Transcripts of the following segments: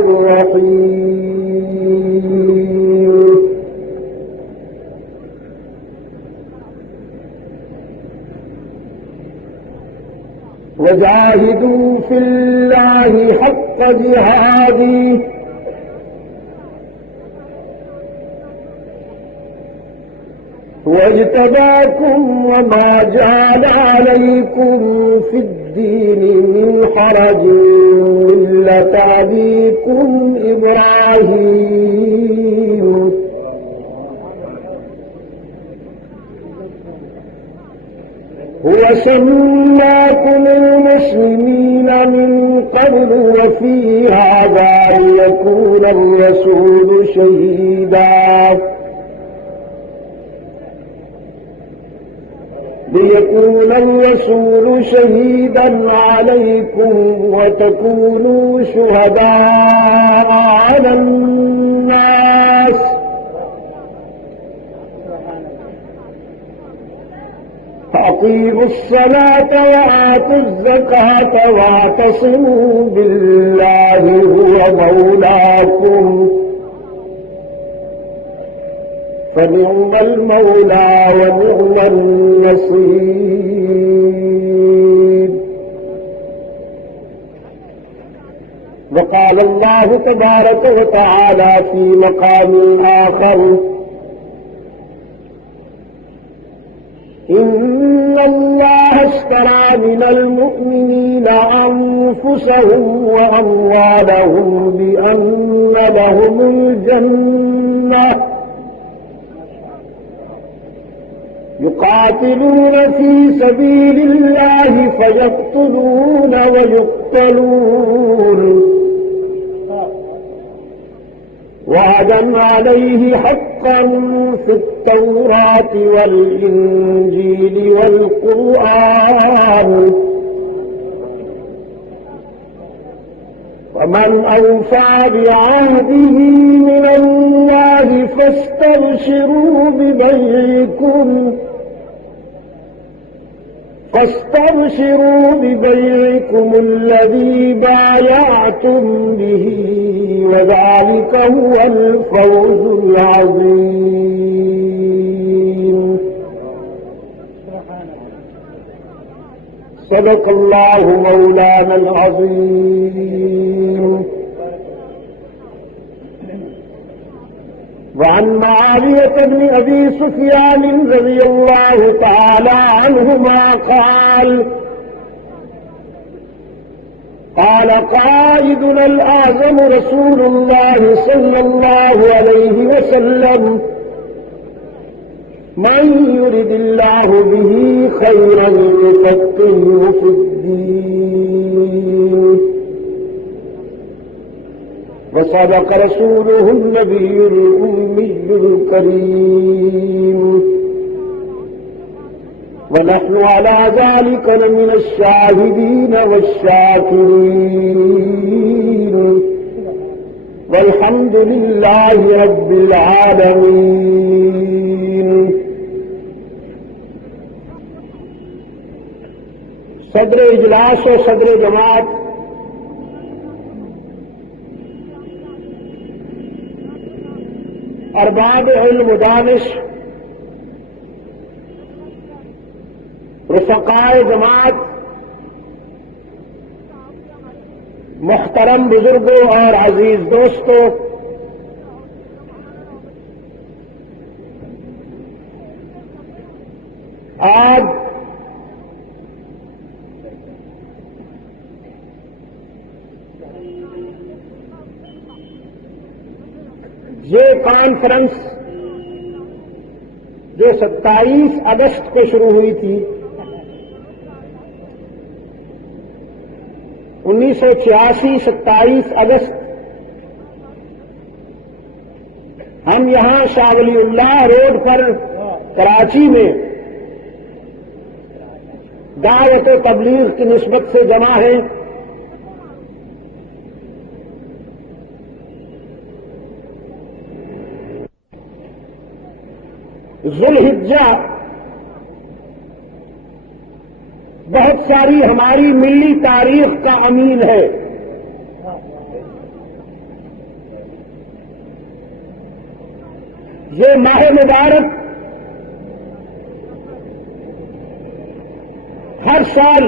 الرحيم وجاهدوا في الله حق جهاده واجتباكم وما جعل عليكم في الدين من حرج ملة أبيكم إبراهيم هو سماكم المسلمين من قبل وفي هذا ليكون الرسول شهيدا عليكم وتكونوا شهداء على الناس فأقيموا الصلاة وآتوا الزكاة واعتصموا بالله هو مولاكم فنعم المولى ونعم النصير. وقال الله تبارك وتعالى في مقام آخر إن الله اشترى من المؤمنين أنفسهم وأموالهم بأن لهم الجنة يقاتلون في سبيل الله فيقتلون ويقتلون وعدا عليه حقا في التوراة والإنجيل والقرآن ومن أوفى بعهده من الله فاستبشروا ببيعكم الذي بايعتم به وذلك هو الفوز العظيم. صدق الله مولانا العظيم. وعن معاوية بن أبي سفيان رضي الله تعالى عنهما قال قائدنا الأعظم رسول الله صلى الله عليه وسلم من يرد الله به خيرا يفقهه في الدين. وصدق رسوله النبي الأمي الكريم ونحن على ذلك لمن الشاهدين والشاكرين والحمد لله رب العالمين. صدر اجلاس و صدر جماعت ارباب علم و دانش رفقائے جماعت محترم بزرگوں اور عزیز دوستوں، آج یہ کانفرنس جو 27 اگست کو شروع ہوئی تھی، 1986 27 اگست ہم یہاں شاہ ولی اللہ روڈ پر کراچی میں دعوت و تبلیغ کی نسبت سے جمع ہیں۔ ذوالحجہ بہت ساری ہماری ملی تاریخ کا امین ہے، یہ ماہ مبارک ہر سال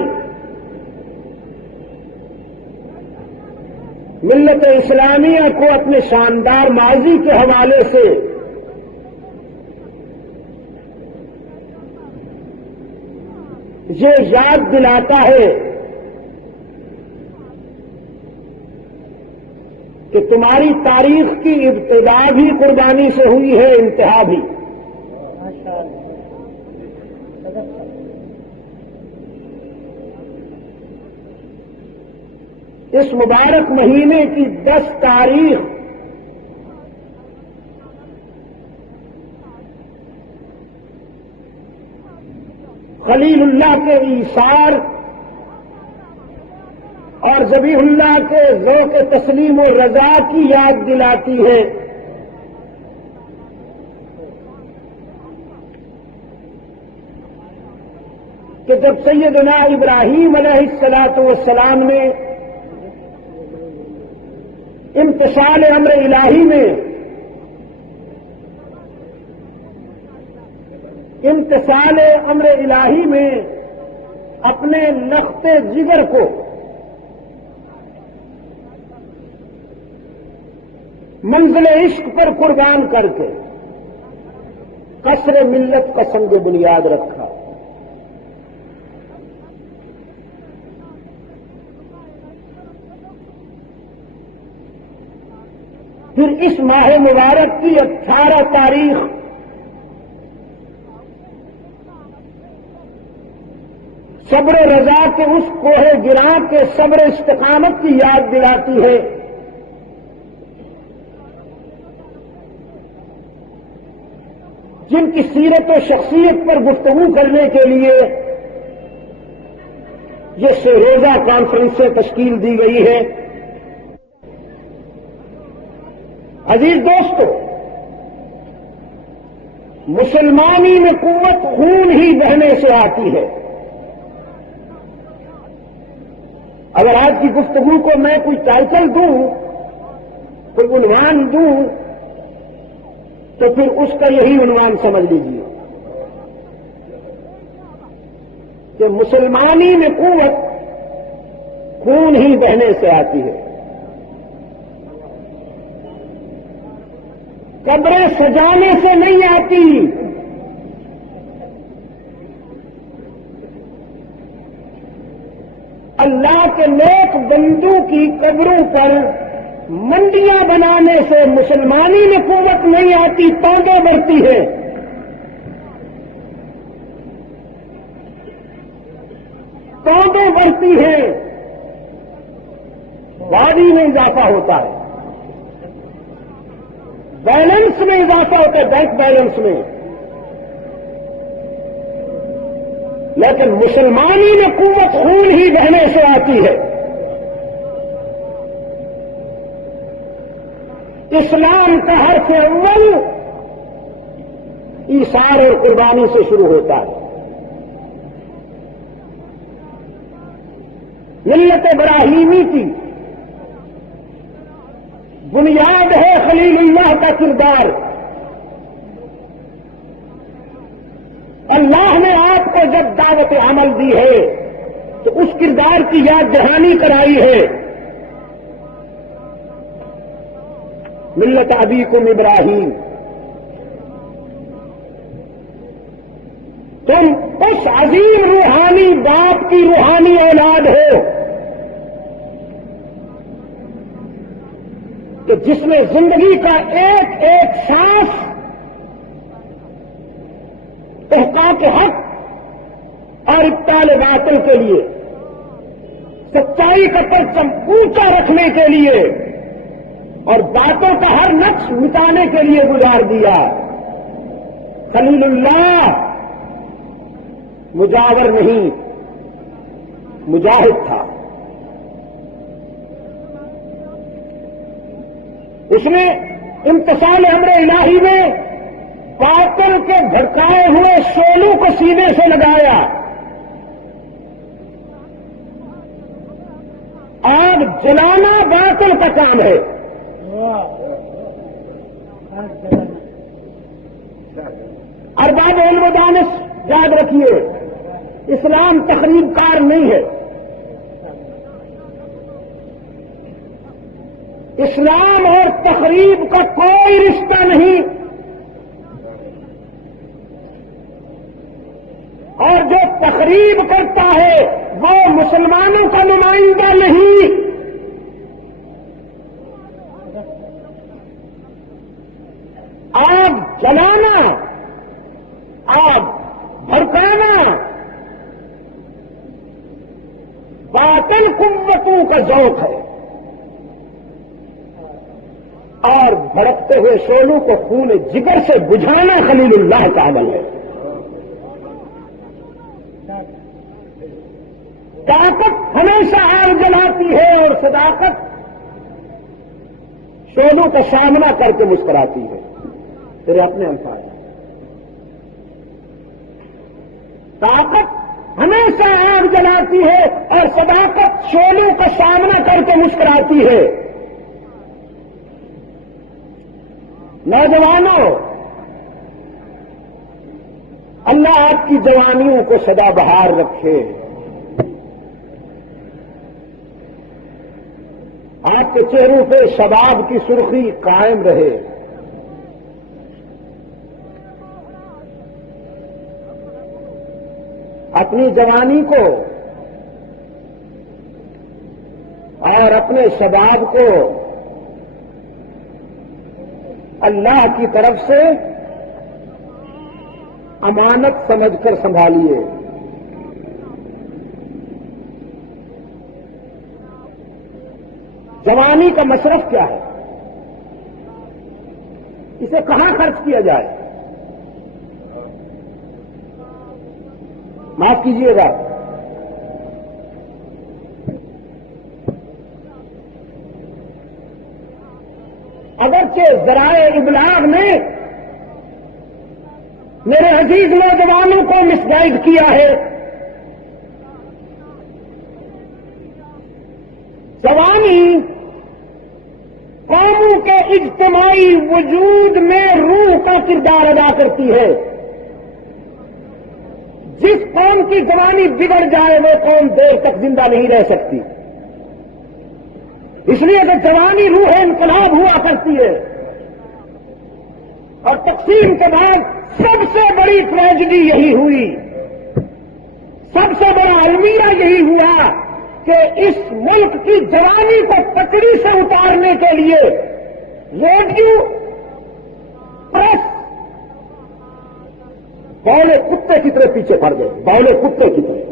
ملت اسلامیہ کو اپنے شاندار ماضی کے حوالے سے یہ یاد دلاتا ہے کہ تمہاری تاریخ کی ابتدا بھی قربانی سے ہوئی ہے، انتہا بھی۔ اس مبارک مہینے کی 10 تاریخ خلیل اللہ کے ایثار اور ذبیح اللہ کے ذوق تسلیم و رضا کی یاد دلاتی ہے۔ کہ جب سیدنا ابراہیم علیہ الصلاۃ والسلام نے امتثال امر الہی میں اپنے نقط جگر کو منزل عشق پر قربان کر کے قصر ملت کا سنگ بنیاد رکھا۔ پھر اس ماہ مبارک کی 18 تاریخ صبر رضا کے اس کوہ گراں کے صبر استقامت کی یاد دلاتی ہے۔ جن کی سیرت و شخصیت پر گفتگو کرنے کے لیے یہ روزہ کانفرنسیں تشکیل دی گئی ہے۔ عزیز دوستو، مسلمانی میں قوت خون ہی بہنے سے آتی ہے۔ اگر آج کی گفتگو کو میں کوئی ٹائٹل دوں، کوئی عنوان دوں، تو پھر اس کا یہی عنوان سمجھ لیجیے کہ مسلمانی میں قوت خون ہی بہنے سے آتی ہے۔ قبریں سجانے سے نہیں آتی، اللہ کے نیک بندوں کی قبروں پر منڈیاں بنانے سے مسلمانی میں قوت نہیں آتی، توندے بڑھتی ہے۔ توندے بڑھتی ہے، وادی میں اضافہ ہوتا ہے، بیلنس میں اضافہ ہوتا ہے، بینک بیلنس میں۔ لیکن مسلمانی میں قوت خون ہی بہنے سے آتی ہے۔ اسلام کا حرف اول ایثار اور قربانی سے شروع ہوتا ہے۔ ملت ابراہیمی کی بنیاد ہے خلیل اللہ کا کردار۔ اللہ نے آپ کو جب دعوت عمل دی ہے تو اس کردار کی یاد دہانی کرائی ہے۔ ملت ابیکم ابراہیم، تم اس عظیم روحانی باپ کی روحانی اولاد ہو کہ جس نے زندگی کا ایک ایک سانس احقاق حق اور ابطال باطل کے لیے، سچائی کا پرچم اونچا رکھنے کے لیے اور باتوں کا ہر نقش مٹانے کے لیے گزار دیا۔ خلیل اللہ مجاور نہیں، مجاہد تھا۔ اس نے امتثال امر الہی میں باطل کے بھڑکائے ہوئے شعلوں کو سینے سے لگایا۔ آگ جلانا باطل کا کام ہے، ارباب علم و دانش یاد رکھیے، اسلام تخریب کار نہیں ہے، اسلام اور تخریب کا کوئی رشتہ نہیں، اور جو تخریب کرتا ہے وہ مسلمانوں کا نمائندہ نہیں۔ آگ جلانا، آگ بھڑکانا باطل قوتوں کا ذوق ہے، اور بھڑکتے ہوئے شعلوں کو خون جگر سے بجھانا خلیل اللہ کا عمل ہے۔ طاقت ہمیشہ آگ جلاتی ہے اور صداقت شعلوں کا سامنا کر کے مسکراتی ہے۔ تیرے اپنے الفاظ، طاقت ہمیشہ آگ جلاتی ہے اور صداقت شعلوں کا سامنا کر کے مسکراتی ہے۔ نوجوانوں، اللہ آپ کی جوانیوں کو سدا بہار رکھے، آپ کے چہروں پہ شباب کی سرخی قائم رہے، اپنی جوانی کو اور اپنے شباب کو اللہ کی طرف سے امانت سمجھ کر سنبھالیے۔ جوانی کا مصرف کیا ہے؟ اسے کہاں خرچ کیا جائے؟ معاف کیجیے گا، اگرچہ ذرائع ابلاغ نے میرے عزیز نوجوانوں کو مس گائیڈ کیا ہے، جوانی قوموں کے اجتماعی وجود میں روح کا کردار ادا کرتی ہے۔ جس قوم کی جوانی بگڑ جائے وہ قوم دیر تک زندہ نہیں رہ سکتی، اس لیے کہ جوانی روح انقلاب ہوا کرتی ہے۔ اور تقسیم کے بعد سب سے بڑی ٹریجڈی یہی ہوئی، سب سے بڑا المیہ یہی ہوا کہ اس ملک کی جوانی کو پٹڑی سے اتارنے کے لیے ریڈیو، پریس بولے کتے کی طرح پیچھے پڑ گئے، بولے کتے کی طرح۔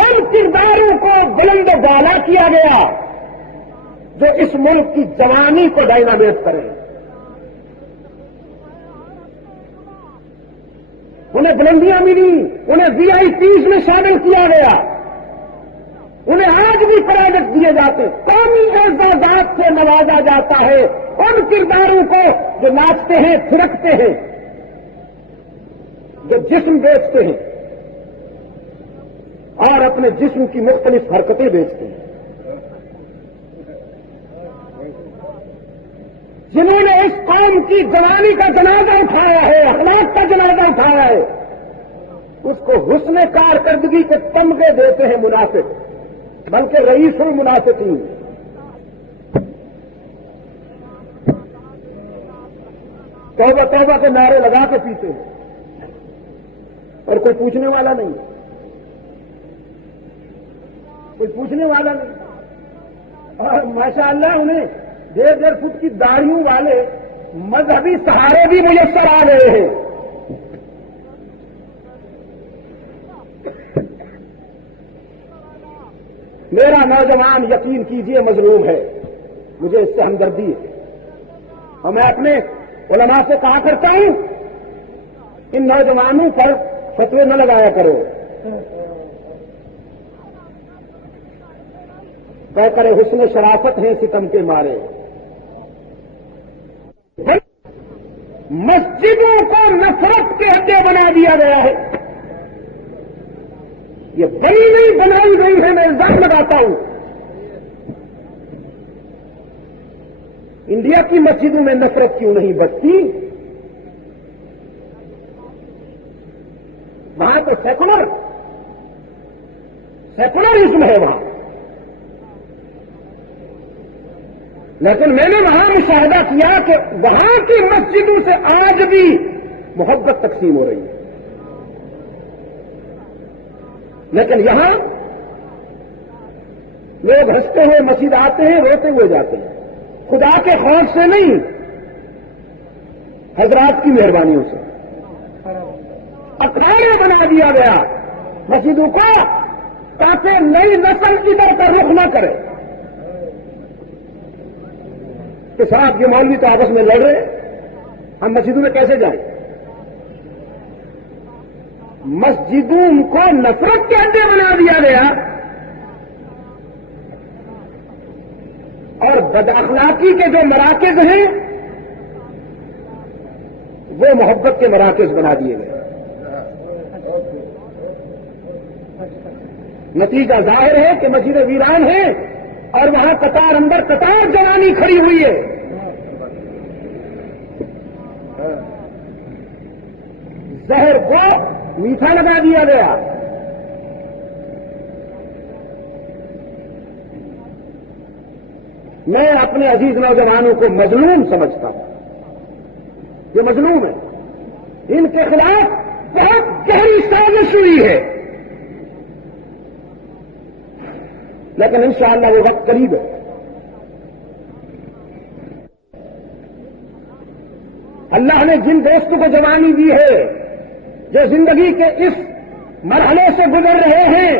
ان کرداروں کو بلند و بالا کیا گیا جو اس ملک کی جوانی کو ڈائنامیٹ کریں۔ انہیں بلندیاں ملی، انہیں وی آئی پیز میں شامل کیا گیا، انہیں آج بھی پرائیویٹ دیے جاتے، قومی اعزازات سے نوازا جاتا ہے ان کرداروں کو جو ناچتے ہیں، تھرکتے ہیں، جو جسم بیچتے ہیں اور اپنے جسم کی مختلف حرکتیں بیچتے ہیں، جنہوں نے اس قوم کی جوانی کا جنازہ اٹھایا ہے، اخلاق کا جنازہ اٹھایا ہے، اس کو حسن کارکردگی کے تمغے دیتے ہیں منافق، بلکہ رئیس المنافقین۔ توبہ توبہ کے نعرے لگا کے پیتے ہیں اور کوئی پوچھنے والا نہیں، کوئی پوچھنے والا نہیں۔ اور ماشاءاللہ انہیں 1.5 فٹ کی داڑھیوں والے مذہبی سہارے بھی میسر آ گئے ہیں۔ میرا نوجوان یقین کیجئے مظلوم ہے، مجھے اس سے ہمدردی ہے، اور میں اپنے علماء سے کہا کرتا ہوں ان نوجوانوں پر فتوے نہ لگایا کرو، کہہ کرے حسن شرافت ہیں ستم کے مارے۔ مسجدوں کو نفرت کے اڈے بنا دیا گیا ہے، یہ بڑی نہیں بنائی گئی ہے، میں الزام لگاتا ہوں۔ انڈیا کی مسجدوں میں نفرت کیوں نہیں بچتی؟ وہاں تو سیکولرزم ہے وہاں. لیکن میں نے وہاں مشاہدہ کیا کہ وہاں کی مسجدوں سے آج بھی محبت تقسیم ہو رہی ہے. لیکن یہاں لوگ ہنستے ہوئے مسجد آتے ہیں، روتے ہوئے جاتے ہیں. خدا کے خوف سے نہیں، حضرات کی مہربانیوں سے. اکھاڑے بنا دیا گیا مسجدوں کو تاکہ نئی نسل ادھر کا رخ نہ کرے. کہ صاحب یہ مولوی تو آپس میں لڑ رہے، ہم مسجدوں میں کیسے جائیں؟ مسجدوں کو نفرت کے اڈے بنا دیا گیا اور بد اخلاقی کے جو مراکز ہیں وہ محبت کے مراکز بنا دیے گئے. نتیجہ ظاہر ہے کہ مسجدیں ویران ہیں اور وہاں قطار اندر قطار جوانی کھڑی ہوئی ہے. زہر کو میٹھا لگا دیا گیا. میں اپنے عزیز نوجوانوں کو مظلوم سمجھتا ہوں. یہ مظلوم ہے. ان کے خلاف بہت گہری سازش ہوئی ہے، لیکن انشاءاللہ وہ وقت قریب ہے. اللہ نے جن دوستوں کو جوانی دی ہے، جو زندگی کے اس مرحلے سے گزر رہے ہیں،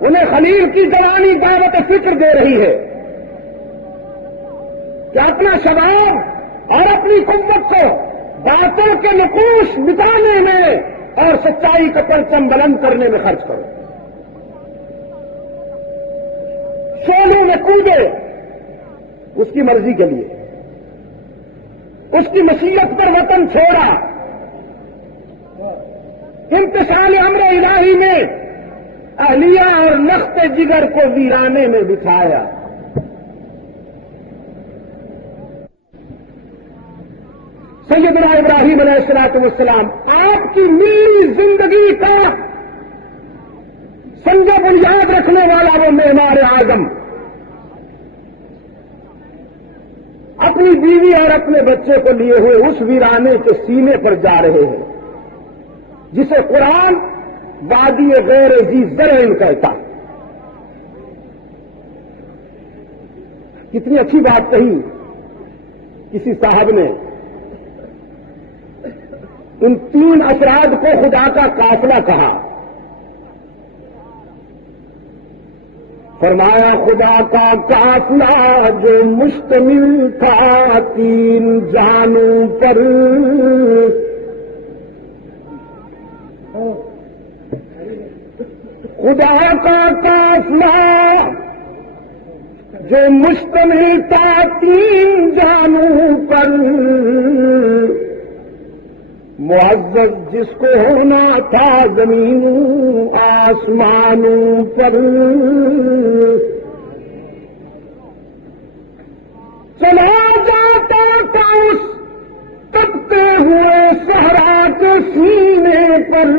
انہیں خلیل کی جوانی دعوت فکر دے رہی ہے کہ اپنا شباب اور اپنی قوت کو باتوں کے نقوش مٹانے میں اور سچائی کا پرچم بلند کرنے میں خرچ کرو. شعلوں میں کودے اس کی مرضی کے لیے، اس کی مشیت پر وطن چھوڑا. امتثال امر الہی میں اہلیہ اور لخت جگر کو ویرانے میں بٹھایا. سیدنا ابراہیم علیہ الصلوۃ والسلام آپ کی ملی زندگی کا سنگ بنیاد رکھنے والا وہ معمار اعظم اپنی بیوی اور اپنے بچے کو لیے ہوئے اس ویرانے کے سینے پر جا رہے ہیں جسے قرآن وادی غیر ذی زرع کہتا. کتنی اچھی بات کہی کسی صاحب نے. ان تین افراد کو خدا کا قافلہ کہا. فرمایا خدا کا قافلہ جو مشتمل تھا تین جہانوں پر، خدا کا قافلہ جو مشتمل تھا تین جہانوں پر، معزز جس کو ہونا تھا زمینوں آسمانوں پر، چلا جاتا تھا اس تپتے ہوئے صحرا کے سینے پر،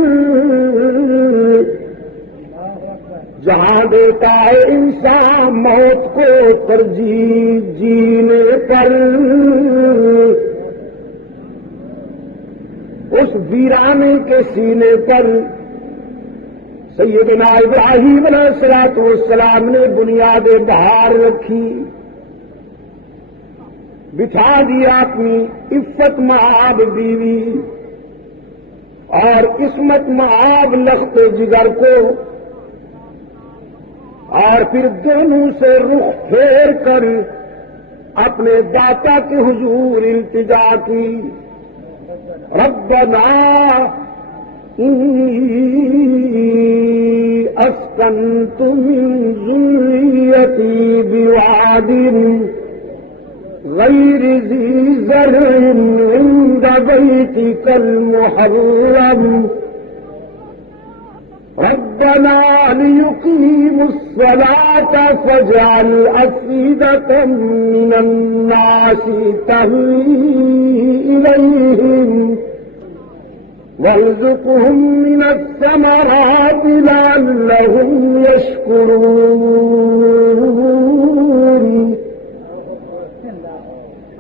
جہاں دیتا ہے انسان موت کو ترجیح جینے پر. اس ویرانے کے سینے پر سیدنا ابراہیم علیہ الصلوۃ والسلام نے بنیاد بہار رکھی. بٹھا دیا اپنی عفت مآب بیوی اور عصمت مآب لخت جگر کو، اور پھر دونوں سے رخ پھیر کر اپنے داتا کے حضور التجا کی. ربنا انی اسکنت من ذریتی بواد غیر ذی زرع عند بیتک المحرم رب ربنا ليقيموا الصلاة فاجعل أفئدة من الناس تهوي إليهم وارزقهم من الثمرات لعلهم يشكرون۔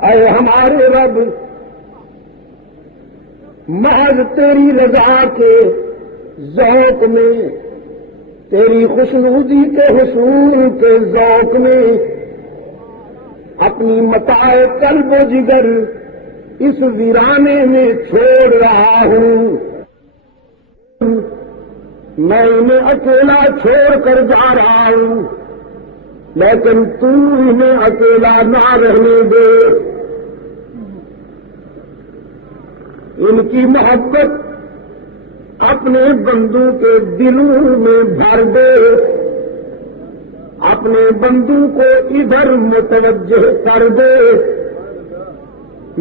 اے ہمارے رب، محض تیری رضا کے ذوق میں، تیری خوشنودی کے حصول کے ذوق میں اپنی متاع قلب و جگر اس ویرانے میں چھوڑ رہا ہوں۔ میں انہیں اکیلا چھوڑ کر جا رہا ہوں، لیکن تو انہیں اکیلا نہ رہنے دے۔ ان کی محبت اپنے بندوں کے دلوں میں بھر دے، اپنے بندوں کو ادھر متوجہ کر دے۔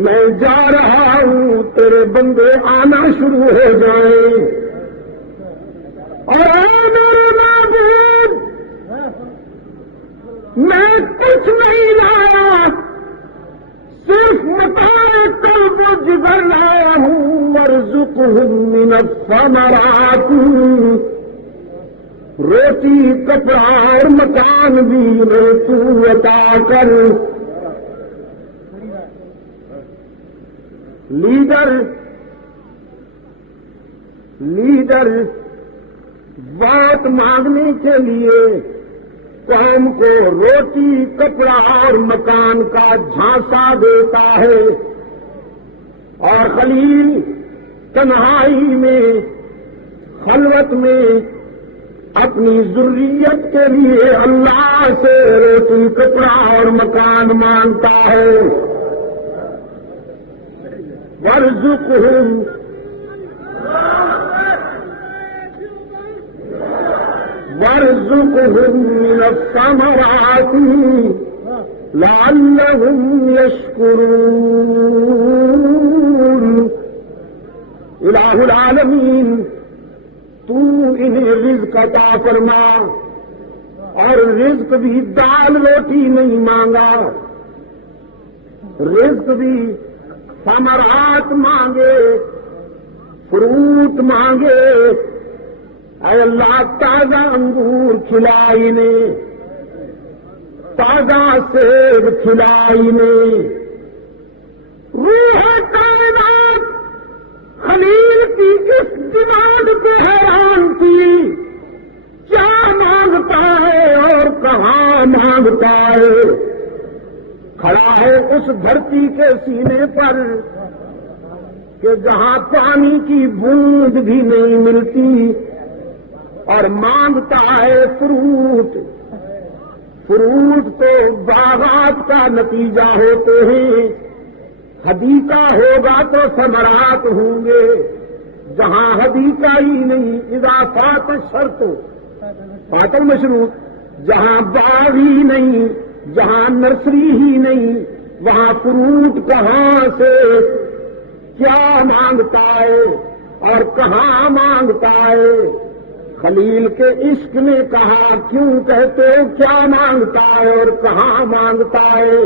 میں جا رہا ہوں، تیرے بندے آنا شروع ہو جائیں۔ اور اے میرے معبود، میں کچھ نہیں لایا، صرف متاع قلب و جگر لایا ہوں۔ وارزقہم من الثمرات، روٹی کپڑا اور مکان بھی میں تو عطا کر۔ لیڈر بات مانگنے کے لیے قوم کو روٹی کپڑا اور مکان کا جھانسا دیتا ہے، اور خلیل تنہائی میں خلوت میں اپنی ذریت کے لیے اللہ سے روٹی کپڑا اور مکان مانگتا ہے۔ وارزقہم من الثمرات لعلہم یشکرون۔ الہ العالمین، تو انہیں رزق عطا فرما، اور رزق بھی دال روٹی نہیں مانگا، رزق بھی ثمرات مانگے، فروٹ مانگے۔ اے اللہ، تازہ انگور کھلائی نے، تازہ سیب کھلائی نے۔ روح کائنات خلیل کی اس ڈیمانڈ پہ حیران تھی، کیا مانگتا ہے اور کہاں مانگتا ہے؟ کھڑا ہے اس دھرتی کے سینے پر کہ جہاں پانی کی بوند بھی نہیں ملتی، اور مانگتا ہے فروٹ۔ فروٹ تو باغات کا نتیجہ ہوتے ہیں، حدیقہ ہوگا تو ثمرات ہوں گے۔ جہاں حدیقہ ہی نہیں، اضافات شرط فات المشروط، جہاں باغ ہی نہیں، جہاں نرسری ہی نہیں، وہاں فروٹ کہاں سے؟ کیا مانگتا ہے اور کہاں مانگتا ہے؟ خلیل کے عشق نے کہا، کیوں کہتے ہو کیا مانگتا ہے اور کہاں مانگتا ہے؟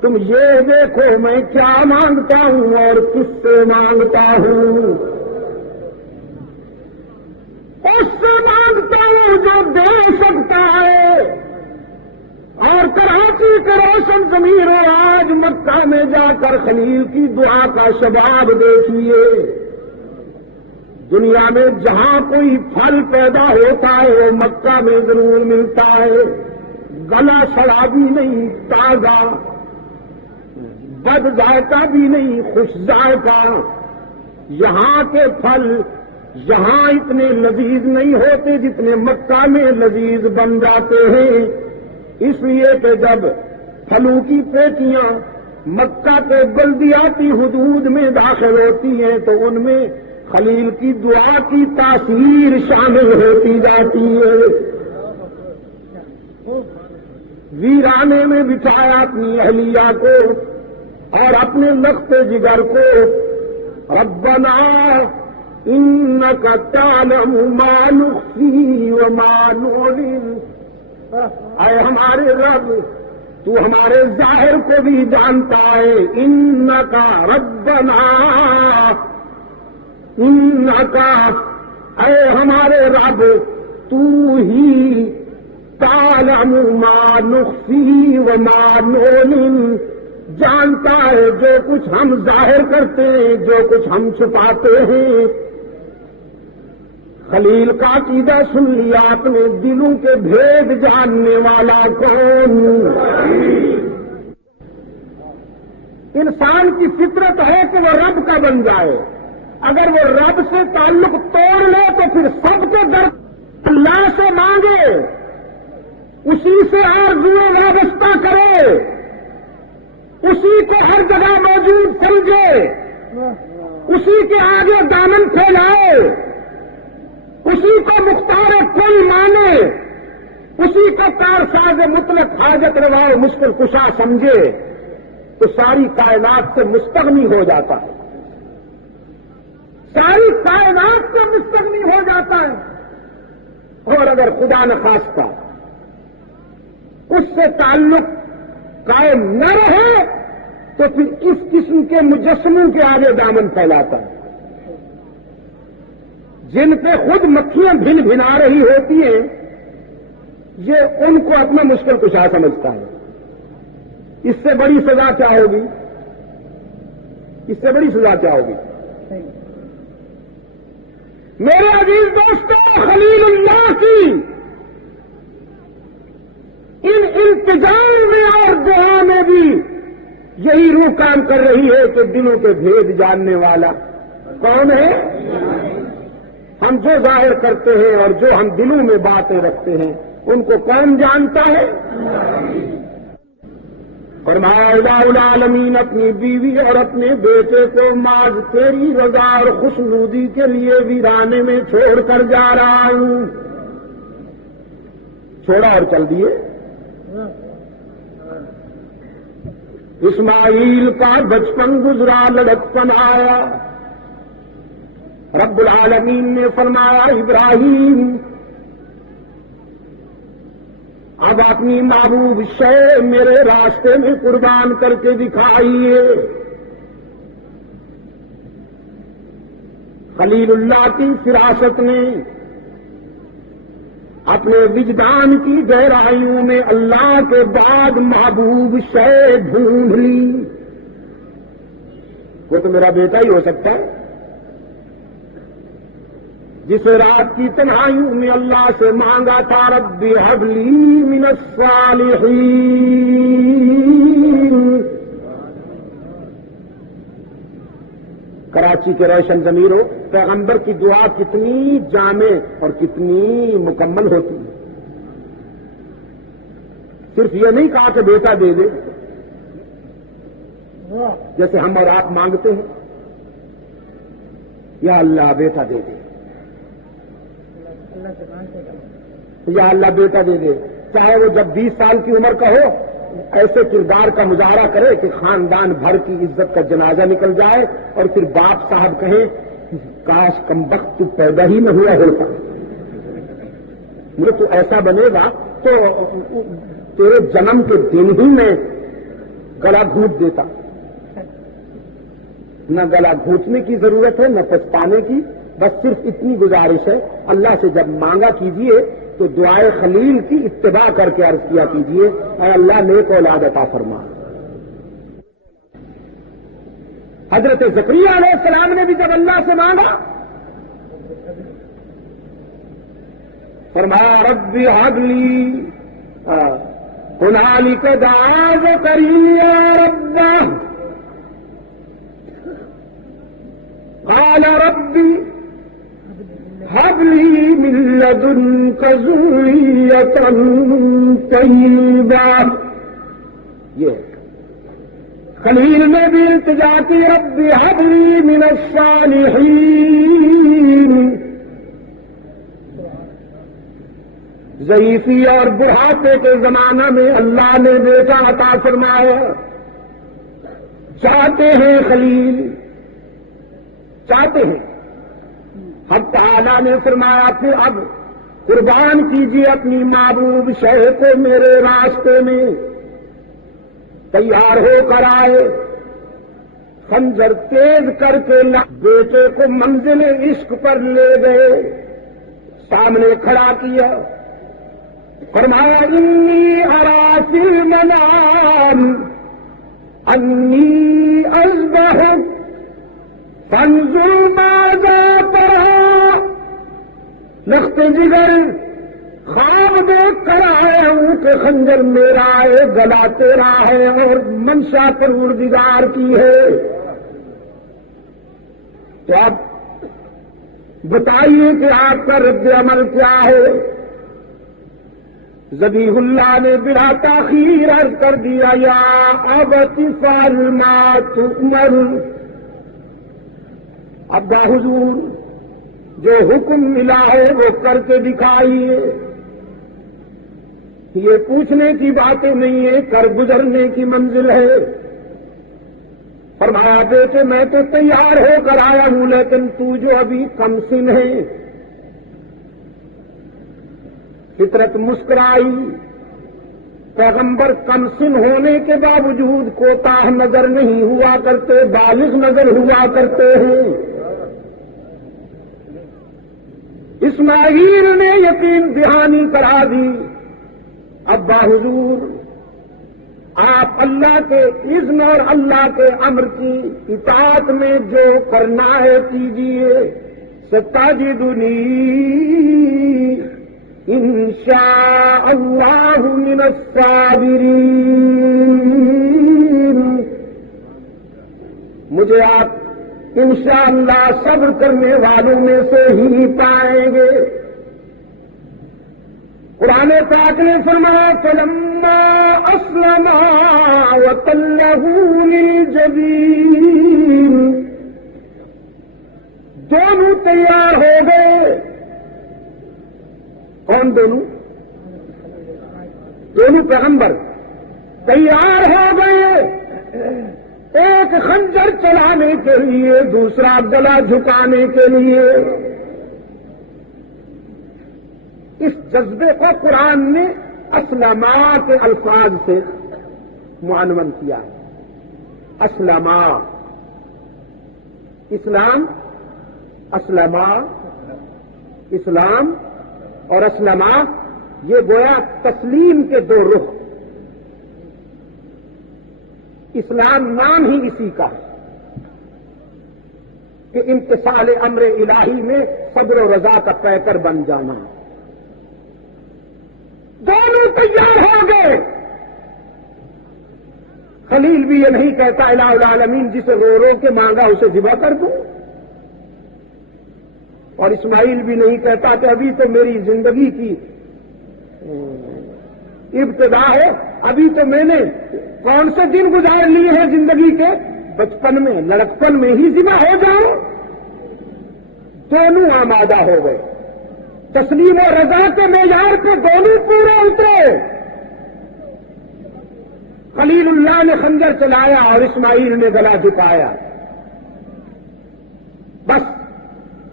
تم یہ دیکھو میں کیا مانگتا ہوں اور کس سے مانگتا ہوں۔ اس سے مانگتا ہوں جو دے سکتا ہے۔ اور کراچی کے روشن ضمیروں، آج مکہ میں جا کر خلیل کی دعا کا شباب دیکھیے۔ دنیا میں جہاں کوئی پھل پیدا ہوتا ہے وہ مکہ میں ضرور ملتا ہے، گلا سڑا بھی نہیں، تازہ، بد ذائقہ بھی نہیں، خوش ذائقہ۔ یہاں کے پھل یہاں اتنے لذیذ نہیں ہوتے جتنے مکہ میں لذیذ بن جاتے ہیں، اس لیے کہ جب پھلوں کی پیٹیاں مکہ کے بلدیاتی حدود میں داخل ہوتی ہیں تو ان میں خلیل کی دعا کی تاثیر شامل ہوتی جاتی ہے۔ ویرانے میں بچھایا اپنی اہلیہ کو اور اپنے لخت جگر کو، ربنا إنك تعلم ما نخفي وما نعلن. اے ہمارے رب، تو ہمارے ظاہر کو بھی جانتا ہے. انک ربنا، انک، اے ہمارے رب، تو ہی تعلم ما نخفی وما نعلن، جانتا ہے جو کچھ ہم ظاہر کرتے ہیں، جو کچھ ہم چھپاتے ہیں. خلیل کا عقیدہ سن لیا آپ نے، دلوں کے بھید جاننے والا کون؟ انسان کی فطرت ہے کہ وہ رب کا بن جائے. اگر وہ رب سے تعلق توڑ لے تو پھر سب کے در اللہ سے مانگے، اسی سے آرزویں وابستہ کرے، اسی کو ہر جگہ موجود سمجھے، اسی کے آگے دامن پھیلائے، اسی کو مختار کل مانے، اسی کا کارساز مطلق حاجت روا و مشکل کشا سمجھے، تو ساری کائنات سے مستغنی ہو جاتا ہے. ساری کائنات سے مستغنی ہو جاتا ہے. اور اگر خدا نخواستہ اس سے تعلق قائم نہ رہے تو پھر اس قسم کے مجسموں کے آگے دامن پھیلاتا ہے، جن پہ خود مکھیاں بھن بھنا رہی ہوتی ہیں. یہ ان کو اپنا مشکل کشا سمجھتا ہے. اس سے بڑی سزا کیا ہوگی؟ اس سے بڑی سزا کیا ہوگی؟ میرے عزیز دوستوں، خلیل اللہ کی ان التجام میں اور دعا میں بھی یہی روح کام کر رہی ہے کہ دلوں کے بھید جاننے والا کون ہے؟ ہم جو ظاہر کرتے ہیں اور جو ہم دلوں میں باتیں رکھتے ہیں ان کو کون جانتا ہے؟ فرمایا الہ العالمین اپنی بیوی اور اپنے بیٹے کو معاذ تیری رضا اور خوشنودی کے لیے ویرانے میں چھوڑ کر جا رہا ہوں. چھوڑا اور چل دیے. اسماعیل کا بچپن گزرا، لڑکپن آیا. رب العالمین نے فرمایا ابراہیم اب اپنی محبوب شے میرے راستے میں قربان کر کے دکھائیے. خلیل اللہ کی فراست نے اپنے وجدان کی گہرائیوں میں اللہ کے بعد محبوب شے ڈھونڈ لی. وہ تو میرا بیٹا ہی ہو سکتا ہے جسے رات کی تنہائیوں میں اللہ سے مانگا تھا رب ہب لی من الصالحین. کراچی کے روشن ضمیروں، پیغمبر کی دعا کتنی جامع اور کتنی مکمل ہوتی ہے. صرف یہ نہیں کہا کہ بیٹا دے دے جیسے ہم اور آپ مانگتے ہیں، یا اللہ بیٹا دے دے، یا اللہ بیٹا دے دے. چاہے وہ جب 20 سال کی عمر کا ہو، ایسے کردار کا مظاہرہ کرے کہ خاندان بھر کی عزت کا جنازہ نکل جائے اور پھر باپ صاحب کہیں کاش کمبخت تو پیدا ہی نہ ہوا ہوتا. مجھے تو ایسا بنے گا تو تیرے جنم کے دن ہی میں گلا گھونٹ دیتا. نہ گلا گھونٹنے کی ضرورت ہے نہ پچھتانے کی، بس صرف اتنی گزارش ہے اللہ سے جب مانگا کیجئے تو دعائے خلیل کی اتباع کر کے عرض کیا کیجئے اے اللہ نیک اولاد عطا فرما. حضرت زکریا علیہ السلام نے بھی جب اللہ سے مانگا فرمایا رب ہب لی ہنالک دعا زکریا ربہ قال ربی هب لي من لدنك ذرية طيبة. یہ خلیل میں بھی التجا کی رب هب لي من الصالحين. ضعیفی اور بڑھاپے کے زمانہ میں اللہ نے بیٹا عطا فرمایا. چاہتے ہیں خلیل، چاہتے ہیں حق تعالی نے فرمایا پھر اب قربان کیجیے اپنی محبوب شہ کو میرے راستے میں. تیار ہو کر آئے, خنجر تیز کر کے بیٹے کو منزل عشق پر لے گئے, سامنے کھڑا کیا, فرمایا انی ارا فی المنام انی اذبحک فانظر ماذا تری. لخت جگر خواب دیکھ کر آئے ہوں کہ خنجر میرا ہے, گلا تیرا ہے, اور منشا پروردگار کی ہے. تو آپ بتائیے کہ آپ کا رد عمل کیا ہے؟ ذبیح اللہ نے بلا تاخیر عرض کر دیا یا ابت افعل ما تؤمر. ابا حضور جو حکم ملا ہے وہ کر کے دکھائیے. یہ پوچھنے کی باتیں نہیں ہے, کر گزرنے کی منزل ہے. فرمایا بیٹے میں تو تیار ہو کر آیا ہوں, لیکن تو جو ابھی کم سن ہے. فطرت مسکرائی. پیغمبر کم سن ہونے کے باوجود کوتاہ نظر نہیں ہوا کرتے, بالغ نظر ہوا کرتے ہیں. اسماعیل نے یقین دہانی کرا دی. ابا حضور آپ اللہ کے اذن اور اللہ کے امر کی اطاعت میں جو کرنا ہے کیجیے. ستجدنی انشاء اللہ من الصابرین. مجھے آپ انشاءاللہ صبر کرنے والوں میں سے ہی پائیں گے. قرآن پاک نے فرمایا فلما اسلما وتلہ للجبین. دونوں تیار ہو گئے. کون دونوں؟ دونوں پیغمبر تیار ہو گئے. ایک خنجر چلانے کے لیے, دوسرا گلا جھکانے کے لیے. اس جذبے کو قرآن نے اسلما کے الفاظ سے معنون کیا ہے. اسلما, اسلام, اسلما, اسلام اور اسلما یہ گویا تسلیم کے دو رخ. اسلام نام ہی اسی کا ہے کہ امتثال امر الہی میں صبر و رضا کا پیکر بن جانا. دونوں تیار ہو گئے. خلیل بھی یہ نہیں کہتا الہ العالمین جسے رو رو کے مانگا اسے ذبح کر دوں, اور اسماعیل بھی نہیں کہتا کہ ابھی تو میری زندگی کی ابتدا ہے, ابھی تو میں نے کون سے دن گزار لیے ہیں زندگی کے, بچپن میں لڑکپن میں ہی ذبح ہو جاؤ. دونوں آمادہ ہو گئے. تسلیم و رضا کے معیار پہ دونوں پورے اترے. خلیل اللہ نے خنجر چلایا اور اسماعیل نے گلا جھکایا. بس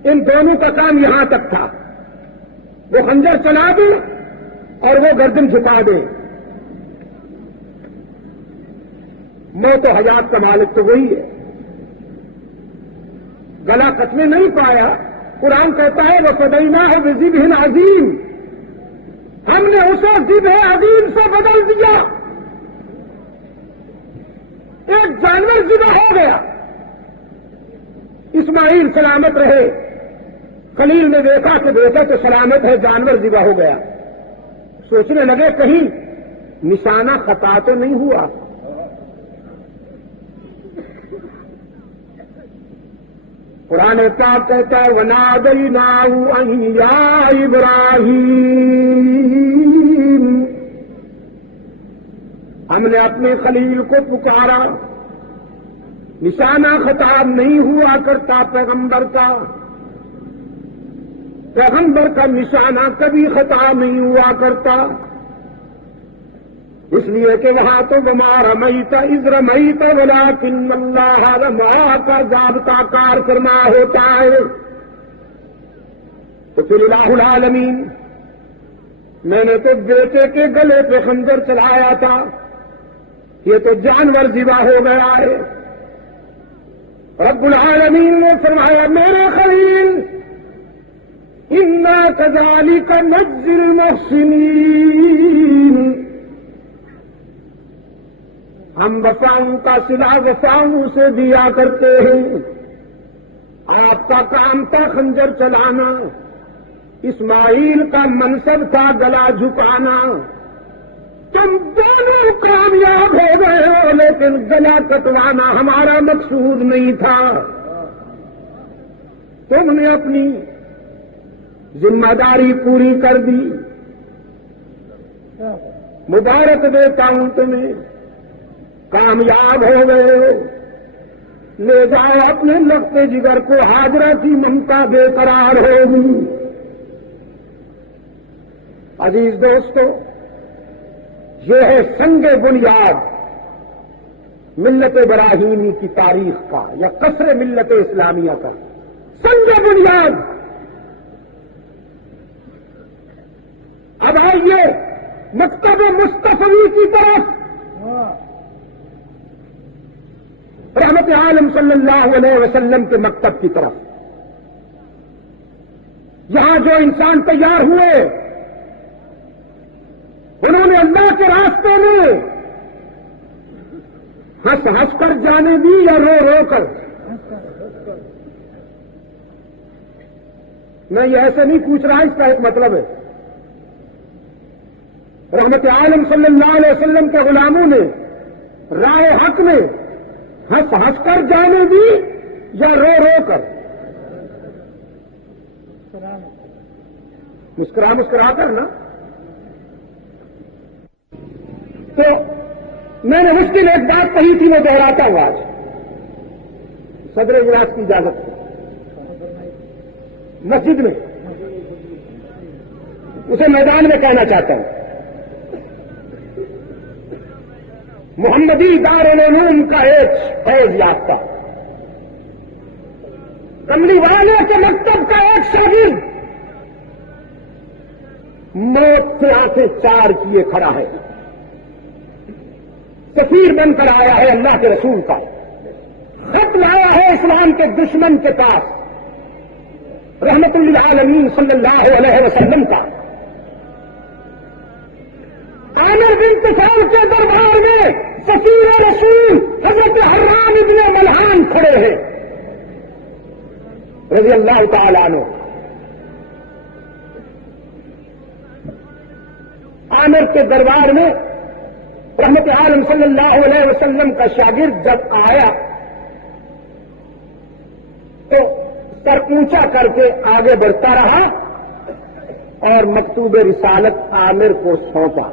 ان دونوں کا کام یہاں تک تھا. وہ خنجر چلا دیں اور وہ گردن جھکا دیں. موت و حیات کا مالک تو وہی ہے. گلا کچھ میں نہیں پایا. قرآن کہتا ہے وہ فدیناہ بذبح عظیم, ہم نے اسے ذبح عظیم سے بدل دیا. ایک جانور ذبح ہو گیا. اسماعیل سلامت رہے. خلیل نے دیکھا کہ بیٹا تو سلامت ہے, جانور ذبح ہو گیا. سوچنے لگے کہیں نشانہ خطا تو نہیں ہوا. قرآن پاک کہتا ہے وَنَادَيْنَاهُ أَن يَا إِبْرَاهِيمُ. ہم نے اپنے خلیل کو پکارا. نشانہ خطا نہیں ہوا کرتا پیغمبر کا. پیغمبر کا نشانہ کبھی خطا نہیں ہوا کرتا. اس لیے کہ وہاں تو وما رمیت اذ رمیت ولکن اللہ رما کا ضابطہ کار کرنا ہوتا ہے. تو پھر الہ العالمین میں نے تو بیٹے کے گلے پہ خنجر چلایا تھا، یہ تو جانور ذبح ہو گیا ہے۔ رب العالمین نے فرمایا میرے خلیل انا کذالک نجزی المحسنین، ہم وفاؤں کا صلہ وفاؤں سے دیا کرتے ہیں۔ آپ کا کام تھا خنجر چلانا، اسماعیل کا منصب تھا گلا جھکانا، تم دونوں کامیاب ہو گئے ہو، لیکن گلا کٹوانا ہمارا مقصود نہیں تھا۔ تم نے اپنی ذمہ داری پوری کر دی، مبارک دیتا ہوں تمہیں، کامیاب ہو گئے ہو۔ لے جاؤ اپنے لگتے جگر کو، ہاجرہ کی ممتا بے قرار ہوگی۔ عزیز دوستو، یہ ہے سنگ بنیاد ملت ابراہیمی کی تاریخ کا، یا قصر ملت اسلامیہ کا سنگ بنیاد۔ اب آئیے مکتب مصطفی کی طرف، رحمت عالم صلی اللہ علیہ وسلم کے مکتب کی طرف۔ یہاں جو انسان تیار ہوئے، انہوں نے اللہ کے راستے میں ہنس ہنس کر جانے دی یا رو رو کر؟ میں یہ ایسے نہیں پوچھ رہا، اس کا ایک مطلب ہے۔ رحمت عالم صلی اللہ علیہ وسلم کے غلاموں نے راہ حق میں ہنس ہنس کر جانے دی یا رو رو کر؟ مسکرا مسکرا کر نا۔ تو میں نے اس دن ایک بات کہی تھی، میں دوہراتا ہوں آج صدر اجلاس کی اجازت سے، مسجد میں اسے میدان میں کہنا چاہتا ہوں۔ محمدی دارالعلوم کا ایک فیض یافتہ، کملی والے کے مکتب کا ایک شاگرد موت سے آنکھیں چار کیے کھڑا ہے، سفیر بن کر آیا ہے اللہ کے رسول کا، خط لایا ہے اسلام کے دشمن کے پاس رحمت للعالمین صلی اللہ علیہ وسلم کا۔ عامر بن طفیل کے دربار میں سفیر رسول حضرت حرام ابن ملحان کھڑے ہیں رضی اللہ تعالی عنہ۔ عامر کے دربار میں رحمت عالم صلی اللہ علیہ وسلم کا شاگرد جب آیا تو سر اونچا کر کے آگے بڑھتا رہا اور مکتوب رسالت عامر کو سونپا۔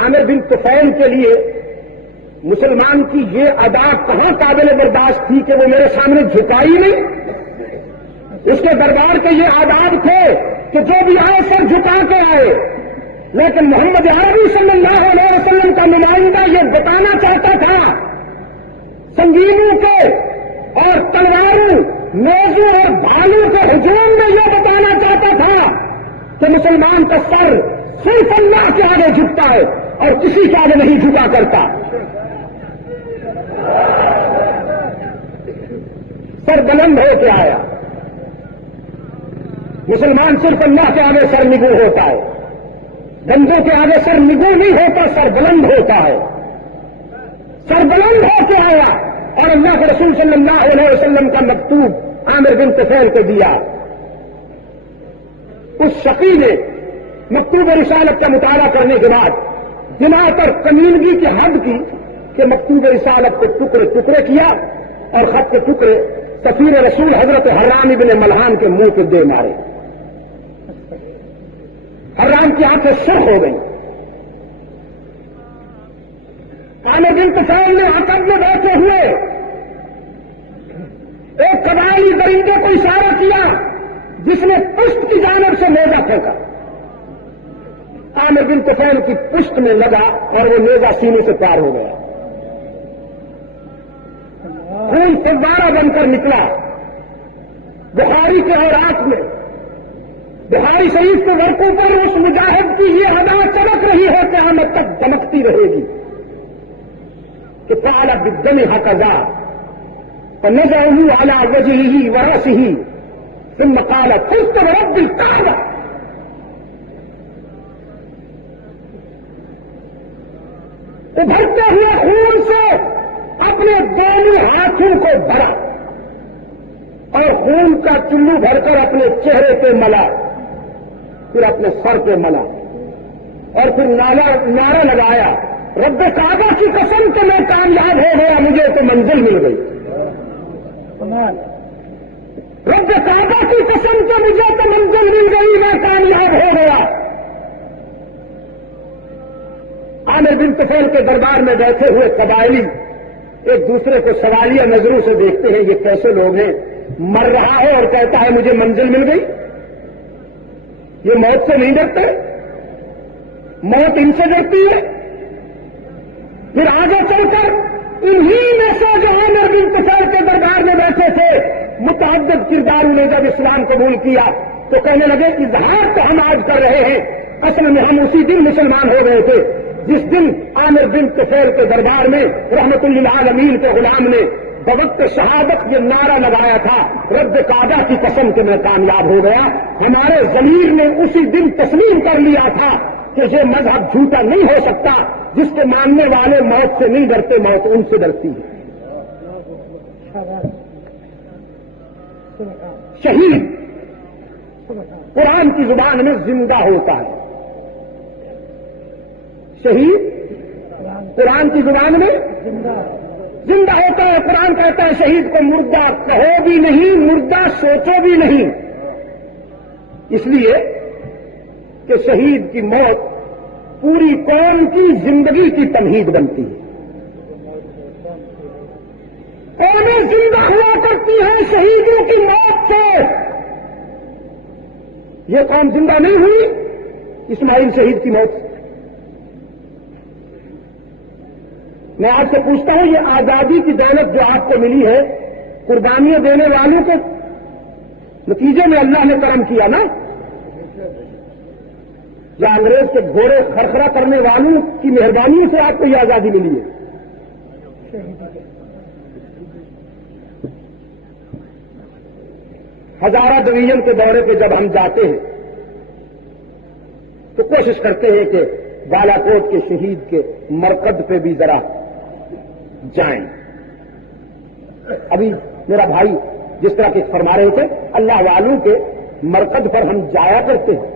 عامر بن طفیل کے لیے مسلمان کی یہ ادا کہاں قابل برداشت تھی کہ وہ میرے سامنے جھکائی نہیں؟ اس کے دربار کے یہ آداب تھے کہ جو بھی آئے سر جھکا کے آئے، لیکن محمد عربی صلی اللہ علیہ وسلم کا نمائندہ یہ بتانا چاہتا تھا، سنگینوں کے اور تلواروں، نیزوں اور بھالوں کے ہجوم میں یہ بتانا چاہتا تھا کہ مسلمان کا سر صرف اللہ کے آگے جھکتا ہے اور کسی کے آگے نہیں جھکا کرتا۔ سر بلند ہو کے آیا، مسلمان صرف اللہ کے آگے سر نگو ہوتا ہے، بندوں کے آگے سر نگو نہیں ہوتا، سر بلند ہوتا ہے۔ سر بلند ہو کے آیا اور اللہ کے رسول صلی اللہ علیہ وسلم کا مکتوب عامر بن طفیل کو دیا۔ اس شقی نے مکتوب رسالت کا مطالعہ کرنے کے بعد دماغ پر کمینگی کی حد کی کہ مکتوب رسالت کو ٹکڑے ٹکڑے کیا اور خط کے ٹکڑے سفیر رسول حضرت حرام ابن ملحان کے منہ پہ دے مارے۔ حرام کی آنکھیں سرخ ہو گئی۔ عامر بن طفیل نے عقب میں بیٹھے ہوئے ایک قبائلی درندے کو اشارہ کیا جس نے پشت کی جانب سے نیزہ پھینکا۔ عامر بن طفیل کی پشت میں لگا اور وہ نیزہ سینے سے پار ہو گیا، خون فوارہ بن کر نکلا۔ بخاری کے اوراق میں بخاری شریف کے ورقوں پر اس مجاہد کی یہ ادا چمک رہی ہے قیامت تک چمکتی رہے گی کہ قال بالدم هكذا فنزعه على وجهه ورأسه ثم قال قلت ورب الكعبة. ابھرتے ہوئے خون سے اپنے دونوں ہاتھوں کو بھرا اور خون کا چلو بھر کر اپنے چہرے پہ ملا، پھر اپنے سر پہ ملا اور پھر نعرہ لگایا، رب کعبہ کی قسم کہ میں کامیاب ہو گیا، مجھے تو منزل مل گئی. رب کعبہ کی قسم کہ مجھے تو منزل مل گئی، میں کامیاب ہو گیا. عامر بن طفیل کے دربار میں بیٹھے ہوئے قبائلی ایک دوسرے کو سوالیہ نظروں سے دیکھتے ہیں، یہ کیسے لوگ ہیں؟ مر رہا ہے اور کہتا ہے مجھے منزل مل گئی. یہ موت سے نہیں ڈرتے، موت ان سے ڈرتی ہے. پھر آگے چل کر انہی میں سے جو عامر بن طفیل کے دربار میں بیٹھے تھے متعدد کرداروں نے جب اسلام قبول کیا تو کہنے لگے اظہار تو ہم آج کر رہے ہیں، اصل میں ہم اسی دن مسلمان ہو گئے تھے جس دن عامر بن طفیل کے دربار میں رحمت للعالمین کے غلام نے بوقت شہادت یہ نعرہ لگایا تھا، رب کعبہ کی قسم کہ میں کامیاب ہو گیا. ہمارے ضمیر نے اسی دن تسلیم کر لیا تھا کہ یہ مذہب جھوٹا نہیں ہو سکتا، جس کے ماننے والے موت سے نہیں ڈرتے، موت ان سے ڈرتی ہے. شہید قرآن کی زبان میں زندہ ہوتا ہے. شہید قرآن کی زبان میں زندہ ہوتا ہے. قرآن کہتا ہے شہید کو مردہ کہو بھی نہیں، مردہ سوچو بھی نہیں، اس لیے کہ شہید کی موت پوری قوم کی زندگی کی تمہید بنتی ہے. قومیں زندہ ہوا کرتی ہیں شہیدوں کی موت سے. یہ قوم زندہ نہیں ہوئی اسماعیل شہید کی موت سے. میں آپ سے پوچھتا ہوں یہ آزادی کی دولت جو آپ کو ملی ہے، قربانیاں دینے والوں کے نتیجے میں اللہ نے کرم کیا نا، یا انگریز کے گھوڑے خرخرا کرنے والوں کی مہربانی سے آپ کو یہ آزادی ملی ہے؟ ہزارہ ڈویژن کے دورے پہ جب ہم جاتے ہیں تو کوشش کرتے ہیں کہ بالا کوٹ کے شہید کے مرکز پہ بھی ذرا جائیں. ابھی میرا بھائی جس طرح کے فرما رہے تھے، اللہ والوں کے مرکز پر ہم جایا کرتے ہیں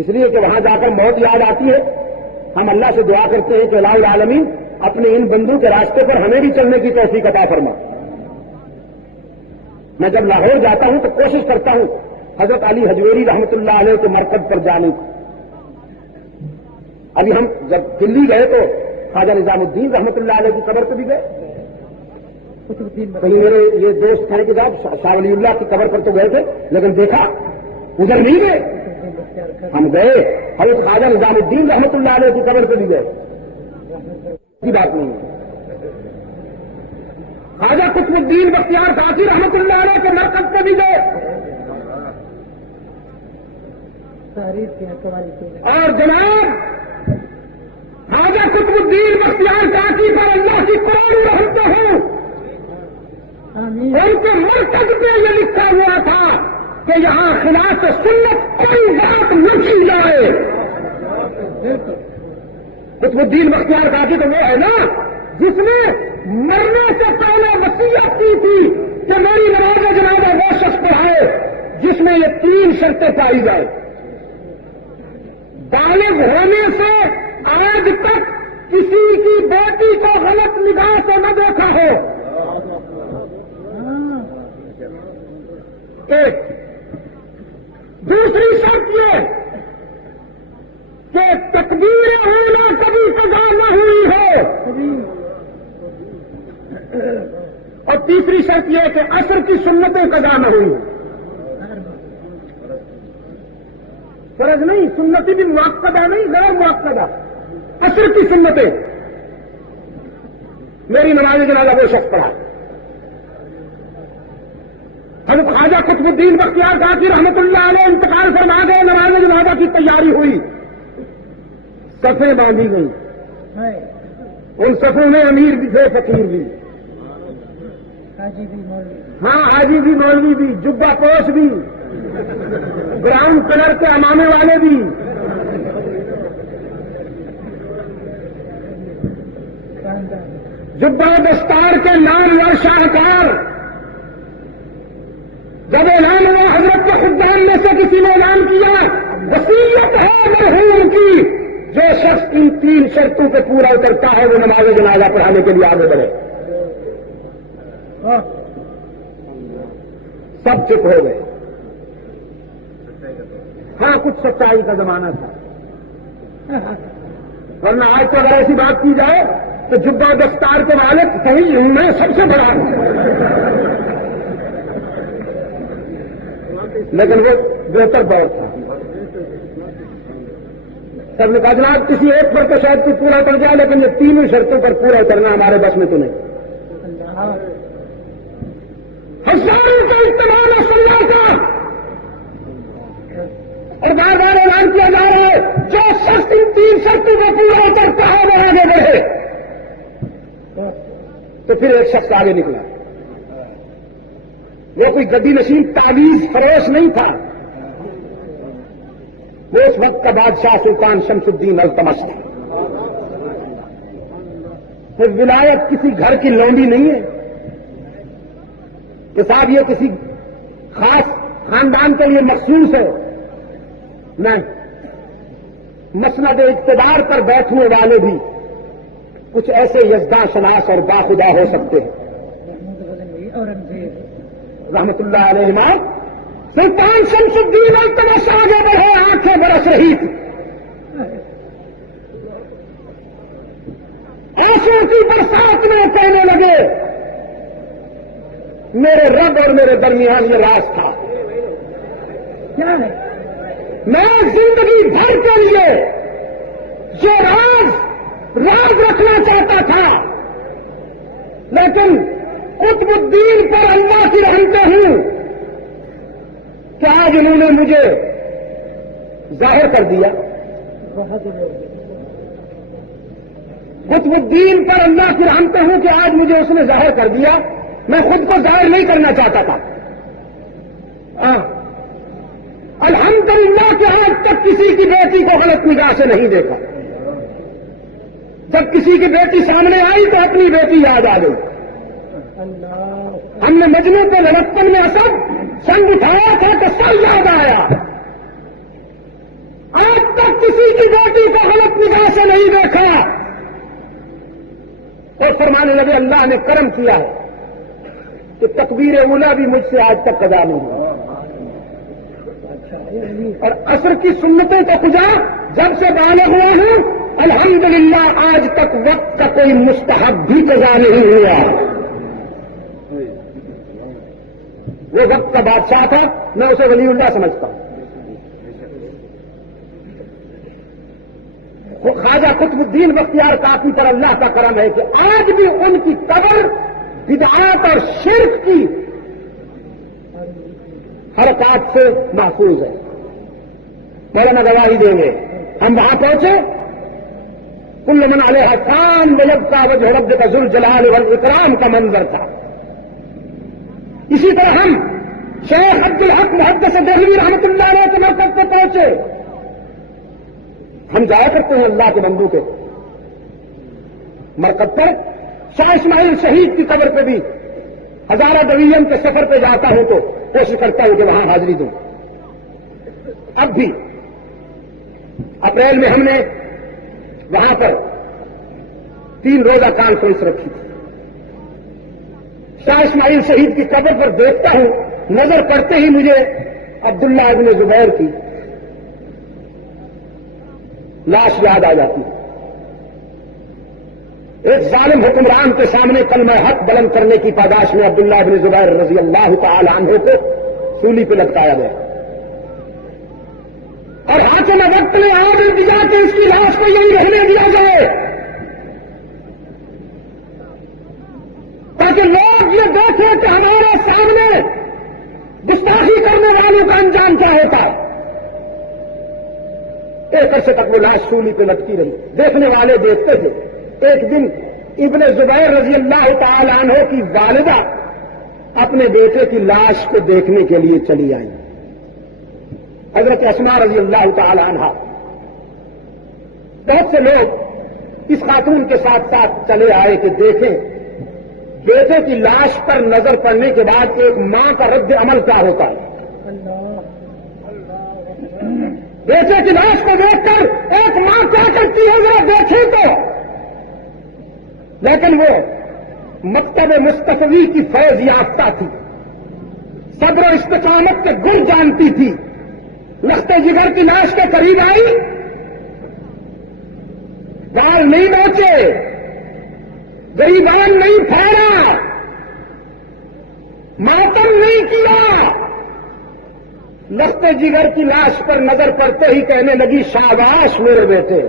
اس لیے کہ وہاں جا کر موت یاد آتی ہے. ہم اللہ سے دعا کرتے ہیں کہ الہ العالمین اپنے ان بندوں کے راستے پر ہمیں بھی چلنے کی توفیق عطا فرما. میں جب لاہور جاتا ہوں تو کوشش کرتا ہوں حضرت علی حجویری رحمۃ اللہ علیہ کے مرکز پر جانے کی. ابھی ہم جب دلی گئے تو خواجہ نظام الدین رحمۃ اللہ علیہ کی قبر پہ بھی گئے. کہیں میرے یہ دوست ہیں کہ صاحب شاہ ولی اللہ کی قبر پر تو گئے تھے لیکن دیکھا ادھر نہیں گئے. ہم گئے حضرت خواجہ نظام الدین رحمۃ اللہ علیہ کی قبر پہ بھی گئے. کی بات نہیں ہے. خواجہ قطب الدین بختیار کاکی رحمۃ اللہ علیہ کے مرکز پہ بھی گئے. اور جناب خواجہ قطب الدین بختیار کاکی پر اللہ کی کروڑوں رحمتیں ہوں. ان کے مرکز پہ یہ لکھا ہوا تھا کہ یہاں خلاف سنت کوئی بات نہ کی جائے. قطب الدین بختیار کاکی تو وہ ہے نا جس نے مرنے سے پہلے وصیت کی تھی کہ میری نماز جنازہ وہ شخص پڑھائے جس میں یہ 3 شرطیں پائی جائے. بالغ ہونے سے آج تک کسی کی بیٹی کو غلط نگاہ سے نہ دیکھا ہو. ایک. دوسری شرط یہ کہ تکبیر اولیٰ کبھی قضا نہ ہوئی ہو. اور تیسری شرط یہ کہ عصر کی سنتیں قضا نہ ہوئی. فرض نہیں، سنتی بھی مؤکدہ نہیں، غیر مؤکدہ عصر کی سنتیں. میری نماز جنازہ وہ شخص پڑھا. حضرت خواجہ قطب الدین بختیار کاکی رحمۃ اللہ علیہ انتقال فرما گئے، نماز جنازہ کی تیاری ہوئی، صفیں باندھی گئی، ان صفوں میں امیر بھی تھے، فقیر بھی، ہاں حاجی بھی، مولوی بھی، جبہ پوش بھی، براؤن کلر کے امامے والے بھی، جبہ دستار کے لال اور شاہکار۔ جب اعلان ہوا حضرت کے خدام میں سے کسی نے اعلان کیا، وصیت ہے مرحوم کی، جو شخص ان 3 شرطوں پہ پورا اترتا ہے وہ نماز جنازہ پڑھانے کے لیے آگے بڑھے۔ سب چپ ہو گئے۔ ہاں کچھ سچائی کا زمانہ تھا، ورنہ آج تو اگر ایسی بات کی جائے تو جبہ دستار کے مالک صحیح ہوں، میں سب سے بڑا ہوں، لیکن وہ بہتر دور تھا۔ سب نے کہا جناب کسی ایک پر تو شاید کوئی پورا اتر جائے، لیکن یہ 3 شرطوں پر پورا اترنا ہمارے بس میں تو نہیں۔ ہزاروں کا اجتماع سننا کا، اور بار بار اعلان کیا جا رہا ہے جو شخص ان 3 شرطوں پر پورا اترتا ہے وہ آگے بڑھے۔ تو پھر ایک شخص آگے نکلا، وہ کوئی گدی نشین تعویذ فروش نہیں تھا، وہ اس وقت کا بادشاہ سلطان شمس الدین التمش تھا۔ پھر ولایت کسی گھر کی لونڈی نہیں ہے کہ صاحب یہ کسی خاص خاندان کے لیے مخصوص ہے، نہیں، مسند اقتدار پر بیٹھنے والے بھی کچھ ایسے یزداں شناس اور باخدا ہو سکتے ہیں۔ رحمت اللہ علیہ سلطان شمس الدین التمش آگے بڑھے، آنکھیں برس رہی تھی، آنسوں کی برسات میں کہنے لگے میرے رب اور میرے درمیان یہ راز تھا، کیا ہے؟ میں زندگی بھر کے لیے یہ راز رکھنا چاہتا تھا، لیکن قطب الدین پر اللہ کی رحمتیں ہوں کہ آج انہوں نے مجھے ظاہر کر دیا۔ قطب الدین پر اللہ کی رحمتیں ہوں کہ آج مجھے اس نے ظاہر کر دیا، میں خود کو ظاہر نہیں کرنا چاہتا تھا۔ الحمدللہ کہ آج تک کسی کی بیٹی کو غلط نگاہ سے نہیں دیکھا، جب کسی کی بیٹی سامنے آئی تو اپنی بیٹی یاد آ گئی۔ ہم نے مجنو کے لڑکپن میں اسد سنگ اٹھایا تھا تو سر یاد آیا، آج تک کسی کی بیٹی کو غلط نگاہ سے نہیں دیکھا، اور فرمانے لگے اللہ نے کرم کیا ہے کہ تکبیر اولا بھی مجھ سے آج تک قضا نہیں ہوا، اور عصر کی سنتوں کو خدا جب سے بالغ ہوا ہوں الحمدللہ آج تک وقت کا کوئی مستحب بھی قضا نہیں ہوا۔ وہ وقت کا بادشاہ تھا، میں اسے ولی اللہ سمجھتا ہوں۔ خواجہ قطب الدین بختیار کاکی پر اللہ کا کرم ہے کہ آج بھی ان کی قبر بدعات اور شرک کی حرکات سے محفوظ ہے۔ مولانا گواہی دیں گے، ہم وہاں پہنچے، کل من علیہ فان ویبقی وجہ ربک ذو الجلال والاکرام کا منظر تھا۔ اسی طرح ہم شیخ عبد الحق محدث دہلوی رحمۃ اللہ علیہ کے مرکز پر پہنچے۔ ہم جایا کرتے ہیں اللہ کے بندوں کے مرکز پر، شاہ اسماعیل شہید کی قبر پہ بھی ہزارہ ڈویژن کے سفر پہ جاتا ہوں تو کوشش کرتا ہوں کہ وہاں حاضری دوں۔ اب بھی اپریل میں ہم نے وہاں پر 3 روزہ کانفرنس رکھی تھی۔ شاہ اسماعیل شہید کی قبر پر دیکھتا ہوں، نظر پڑتے ہی مجھے عبداللہ ابن زبیر کی لاش یاد آ جاتی ہے۔ ایک ظالم حکمران کے سامنے کلمہ حق بلند کرنے کی پاداش میں عبداللہ ابن زبیر رضی اللہ تعالی عنہ کو سولی پہ لٹکایا گیا، اور حاکم وقت نے آرڈر دیا کہ اس کی لاش کو یہی رہنے دیا جائے تاکہ لوگ یہ دیکھیں کہ ہمارے سامنے ایک عرصے تک وہ لاش سولی پہ لٹکی رہی، دیکھنے والے دیکھتے تھے۔ ایک دن ابن زبیر رضی اللہ تعالی عنہ کی والدہ اپنے بیٹے کی لاش کو دیکھنے کے لیے چلی آئی۔ حضرت اسماء رضی اللہ تعالی عنہ، بہت سے لوگ اس خاتون کے ساتھ ساتھ چلے آئے کہ دیکھیں بیٹے کی لاش پر نظر پڑنے کے بعد ایک ماں کا رد عمل کیا ہوتا ہے۔ بیٹے کی لاش کو دیکھ کر ایک ماں کیا کرتی ہے ذرا دیکھیں تو۔ لیکن وہ مکتب مصطفی کی فیض یافتہ تھی، صبر و استقامت کے گن جانتی تھی، لخت جگر کی لاش کے قریب آئی، گال نہیں نوچے، غریبان نہیں پھیلا، ماتم نہیں کیا، لخت جگر کی لاش پر نظر کرتے ہی کہنے لگی شاباش میرے بیٹے،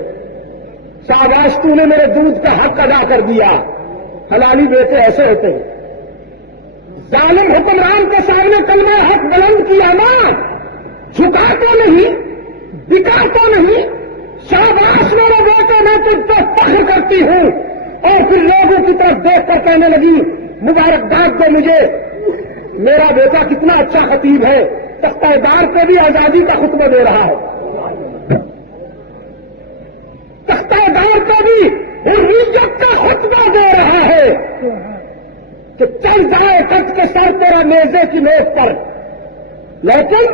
شاباش تو نے میرے دودھ کا حق ادا کر دیا۔ حلالی بیٹے ایسے ہوتے ہیں، ظالم حکمران کے سامنے کلمہ حق بلند کیا نا، جھکا تو نہیں، بکا تو نہیں، شاباش میرے بیٹے میں تجھ پہ فخر کرتی ہوں۔ اور پھر لوگوں کی طرف دیکھ کر کہنے لگی مبارکباد دو مجھے، میرا بیٹا کتنا اچھا خطیب ہے، تختہ دار پہ بھی آزادی کا خطبہ دے رہا ہے، تختہ دار پہ بھی حریت کا خطبہ دے رہا ہے کہ چل جائے کٹ کے سر تیرا نیزے کی نوک پر، لیکن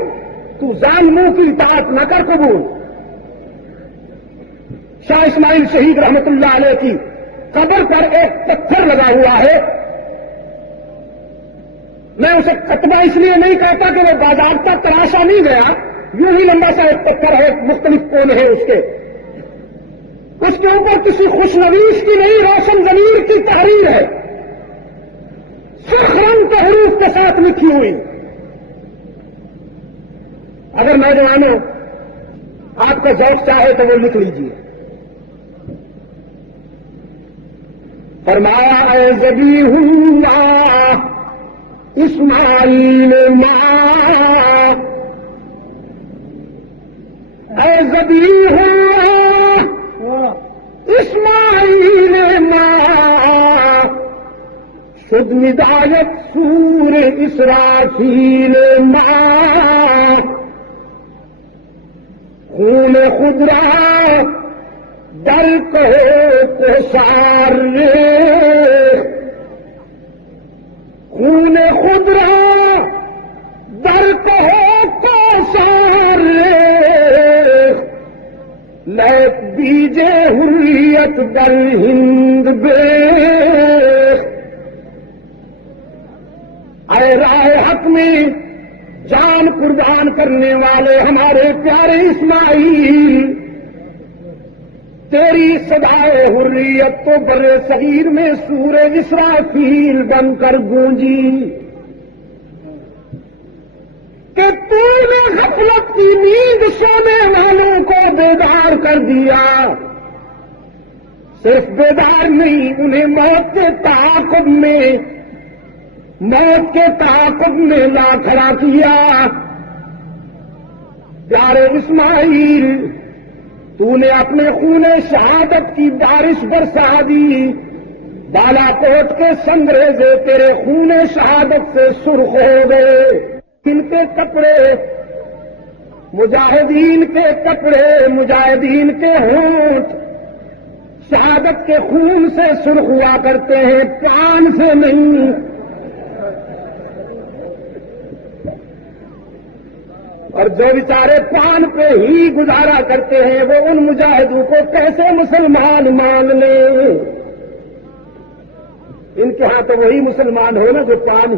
تو ظالموں کی اطاعت نہ کر قبول۔ شاہ اسماعیل شہید رحمت اللہ علیہ کی قبر پر ایک پتھر لگا ہوا ہے، میں اسے خطبہ اس لیے نہیں کہتا کہ وہ باضابطہ تراشا نہیں گیا، یوں ہی لمبا سا ایک پتھر ہے، مختلف کون ہے اس کے اوپر کسی خوشنویس کی نہیں روشن ضمیر کی تحریر ہے، سرخ رنگ کے حروف کے ساتھ لکھی ہوئی۔ اگر نوجوانوں آپ کا ذوق چاہے تو وہ لکھ لیجیے۔ فرمایا اے ذبیح اللہ اسماعیل ماں، اے ذبیح اللہ اسماعیل ماں، شد ندایت سور اسرافیل ماں، خون خود را در کو سار خون خود را در کو سار لیک بیجے حریت در ہند بیخ، اے راہ حق میں جان قربان کرنے والے ہمارے پیارے اسماعیل، تیری صدائے حریت تو بر صغیر میں سورہ اسرافیل بن کر گونجی کہ تو نے غفلت کی نیند سونے والوں کو بیدار کر دیا، صرف بیدار نہیں انہیں موت کے تعاقب میں لا کھڑا کیا۔ پیارے اسماعیل، تو نے اپنے خون شہادت کی بارش برسا دی، بالا کوٹ کے سنگریزے تیرے خون شہادت سے سرخ ہو گئے، ان کے کپڑے مجاہدین کے کپڑے، مجاہدین کے ہونٹ شہادت کے خون سے سرخ ہوا کرتے ہیں، پان سے نہیں۔ اور جو بیچارے پان پہ ہی گزارا کرتے ہیں وہ ان مجاہدوں کو کیسے مسلمان مان لیں؟ ان کے ہاں تو وہی مسلمان ہو نا جو پان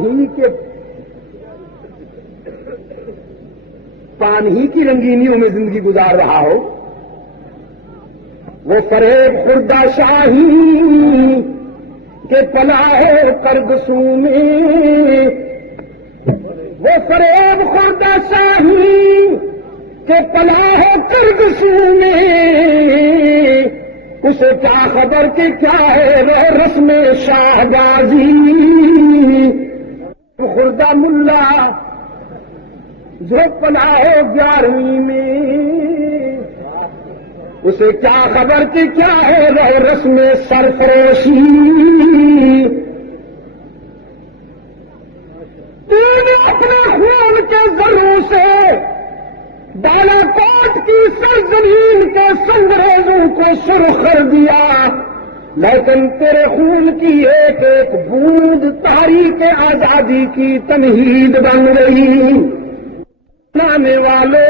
ہی کی رنگینیوں میں زندگی گزار رہا ہو۔ وہ فریب خوردہ شاہی کے پلاہے کرگسو میں، وہ فریب خوردہ شاہی کے پلاہے کرگسو میں، اسے کیا خبر کہ کیا ہے وہ رسم شاہ غازی۔ خوردہ ملا جو پلاہے 11ویں میں، اسے کیا خبر کہ کیا ہے وہ رسم سرفروشی. تو نے اپنا خون کے ذروں سے بالا کوٹ کی سرزمین کے سنگریزوں کو سرخ کر دیا، لیکن تیرے خون کی ایک ایک بوند تاریخ آزادی کی تمہید بن گئی. لانے والے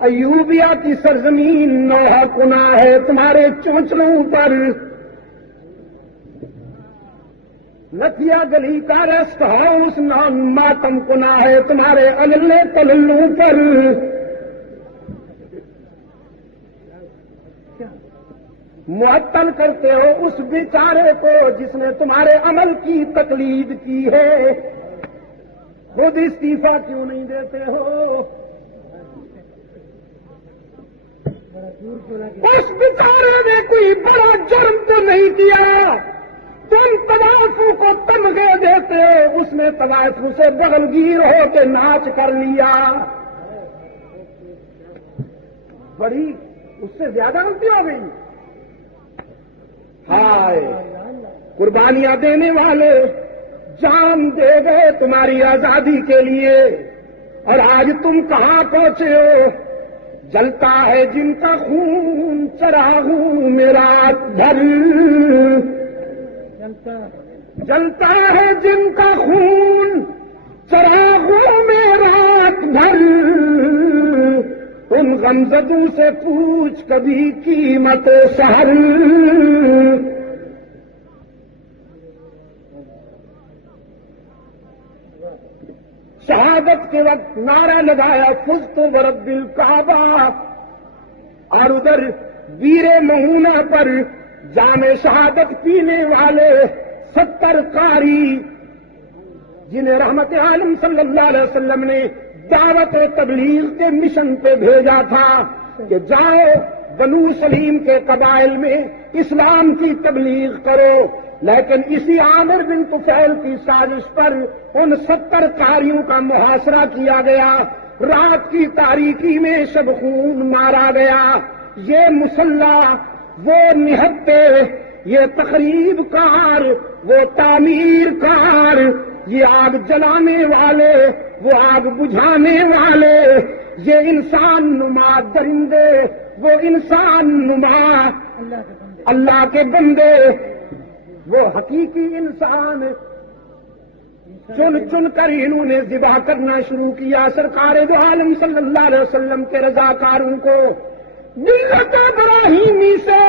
ایوبیا کی سرزمین نوحہ کنا ہے تمہارے چونچلوں پر، نتیا گلی کا ریسٹ ہاؤس نام ماتم کنا ہے تمہارے اللے تللوں پر. معطل کرتے ہو اس بیچارے کو جس نے تمہارے عمل کی تقلید کی ہے. خود استعفیٰ کیوں نہیں دیتے ہو؟ اس بیچارے نے کوئی بڑا جرم تو نہیں کیا، تم طوائفوں کو تمغے دیتے، اس نے طوائفوں سے بغلگیر ہو کے ناچ کر لیا. بڑی اس سے زیادہ غلطی ہو گئی. ہائے قربانیاں دینے والے جان دے گئے تمہاری آزادی کے لیے، اور آج تم کہاں پہنچے ہو؟ جلتا ہے جن کا خون چراغوں میں رات بھر، جلتا ہے جن کا خون چراغوں میں رات بھر. ان غمزدوں سے پوچھ کبھی قیمت سحر. شہادت کے وقت نعرہ لگایا فزت برب الکعبہ، اور ادھر ویر مہونہ پر جام شہادت پینے والے 70 قاری جنہیں رحمت عالم صلی اللہ علیہ وسلم نے دعوت و تبلیغ کے مشن پہ بھیجا تھا کہ جاؤ بنو سلیم کے قبائل میں اسلام کی تبلیغ کرو، لیکن اسی عامر بن طفیل کی سازش پر ان 70 قاریوں کا محاصرہ کیا گیا، رات کی تاریکی میں شب خون مارا گیا. یہ مسلح، وہ نہتے، یہ تقریب کار، وہ تعمیر کار، یہ آگ جلانے والے، وہ آگ بجھانے والے، یہ انسان نما درندے، وہ انسان نما اللہ کے بندے، وہ حقیقی انسان چن چن کر انہوں نے ذبح کرنا شروع کیا سرکار دو عالم صلی اللہ علیہ وسلم کے رضاکاروں کو. ملت ابراہیمی سے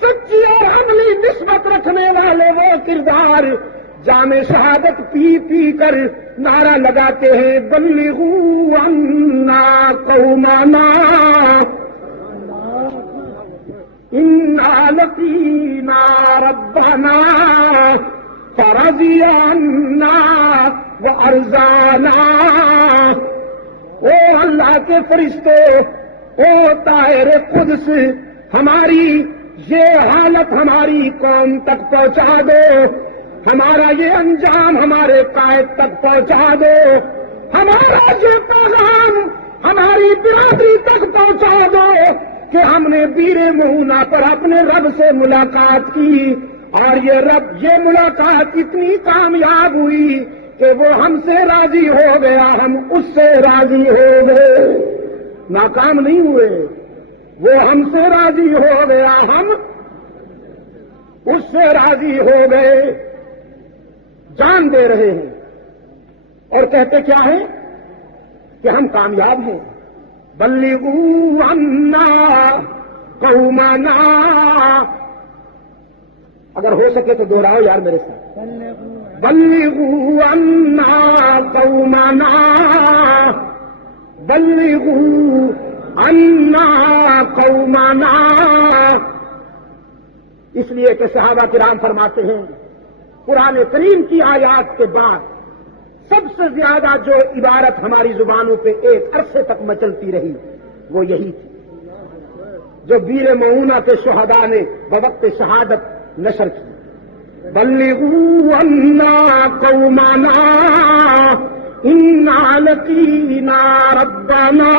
سچی اور عملی نسبت رکھنے والے وہ کردار جام شہادت پی پی کر نعرہ لگاتے ہیں بلغوا عنا قومنا انا لقینا ربنا فرضی عنا وارضانا. او اللہ کے فرشتے، او طاہر قدس، ہماری یہ حالت ہماری قوم تک پہنچا دو، ہمارا یہ انجام ہمارے قائد تک پہنچا دو، ہمارا یہ پیغام ہماری برادری تک پہنچا دو کہ ہم نے بیر مہونہ پر اپنے رب سے ملاقات کی، اور یہ رب، یہ ملاقات اتنی کامیاب ہوئی کہ وہ ہم سے راضی ہو گیا، ہم اس سے راضی ہو گئے. ناکام نہیں ہوئے، وہ ہم سے راضی ہو گیا، ہم اس سے راضی ہو گئے. جان دے رہے ہیں اور کہتے کیا ہے کہ ہم کامیاب ہیں. بلغوا عنا قومنا. اگر ہو سکے تو دوہراؤ یار میرے ساتھ. بلغوا عنا قومنا، بلغوا عنا قومنا. اس لیے کہ صحابہ کرام فرماتے ہیں قرآن کریم کی آیات کے بعد سب سے زیادہ جو عبارت ہماری زبانوں پہ ایک عرصے تک مچلتی رہی وہ یہی تھی جو بیر مؤونہ کے شہداء نے بوقت شہادت نشر کی. بلغوا عنا قومنا انا لقینا ربنا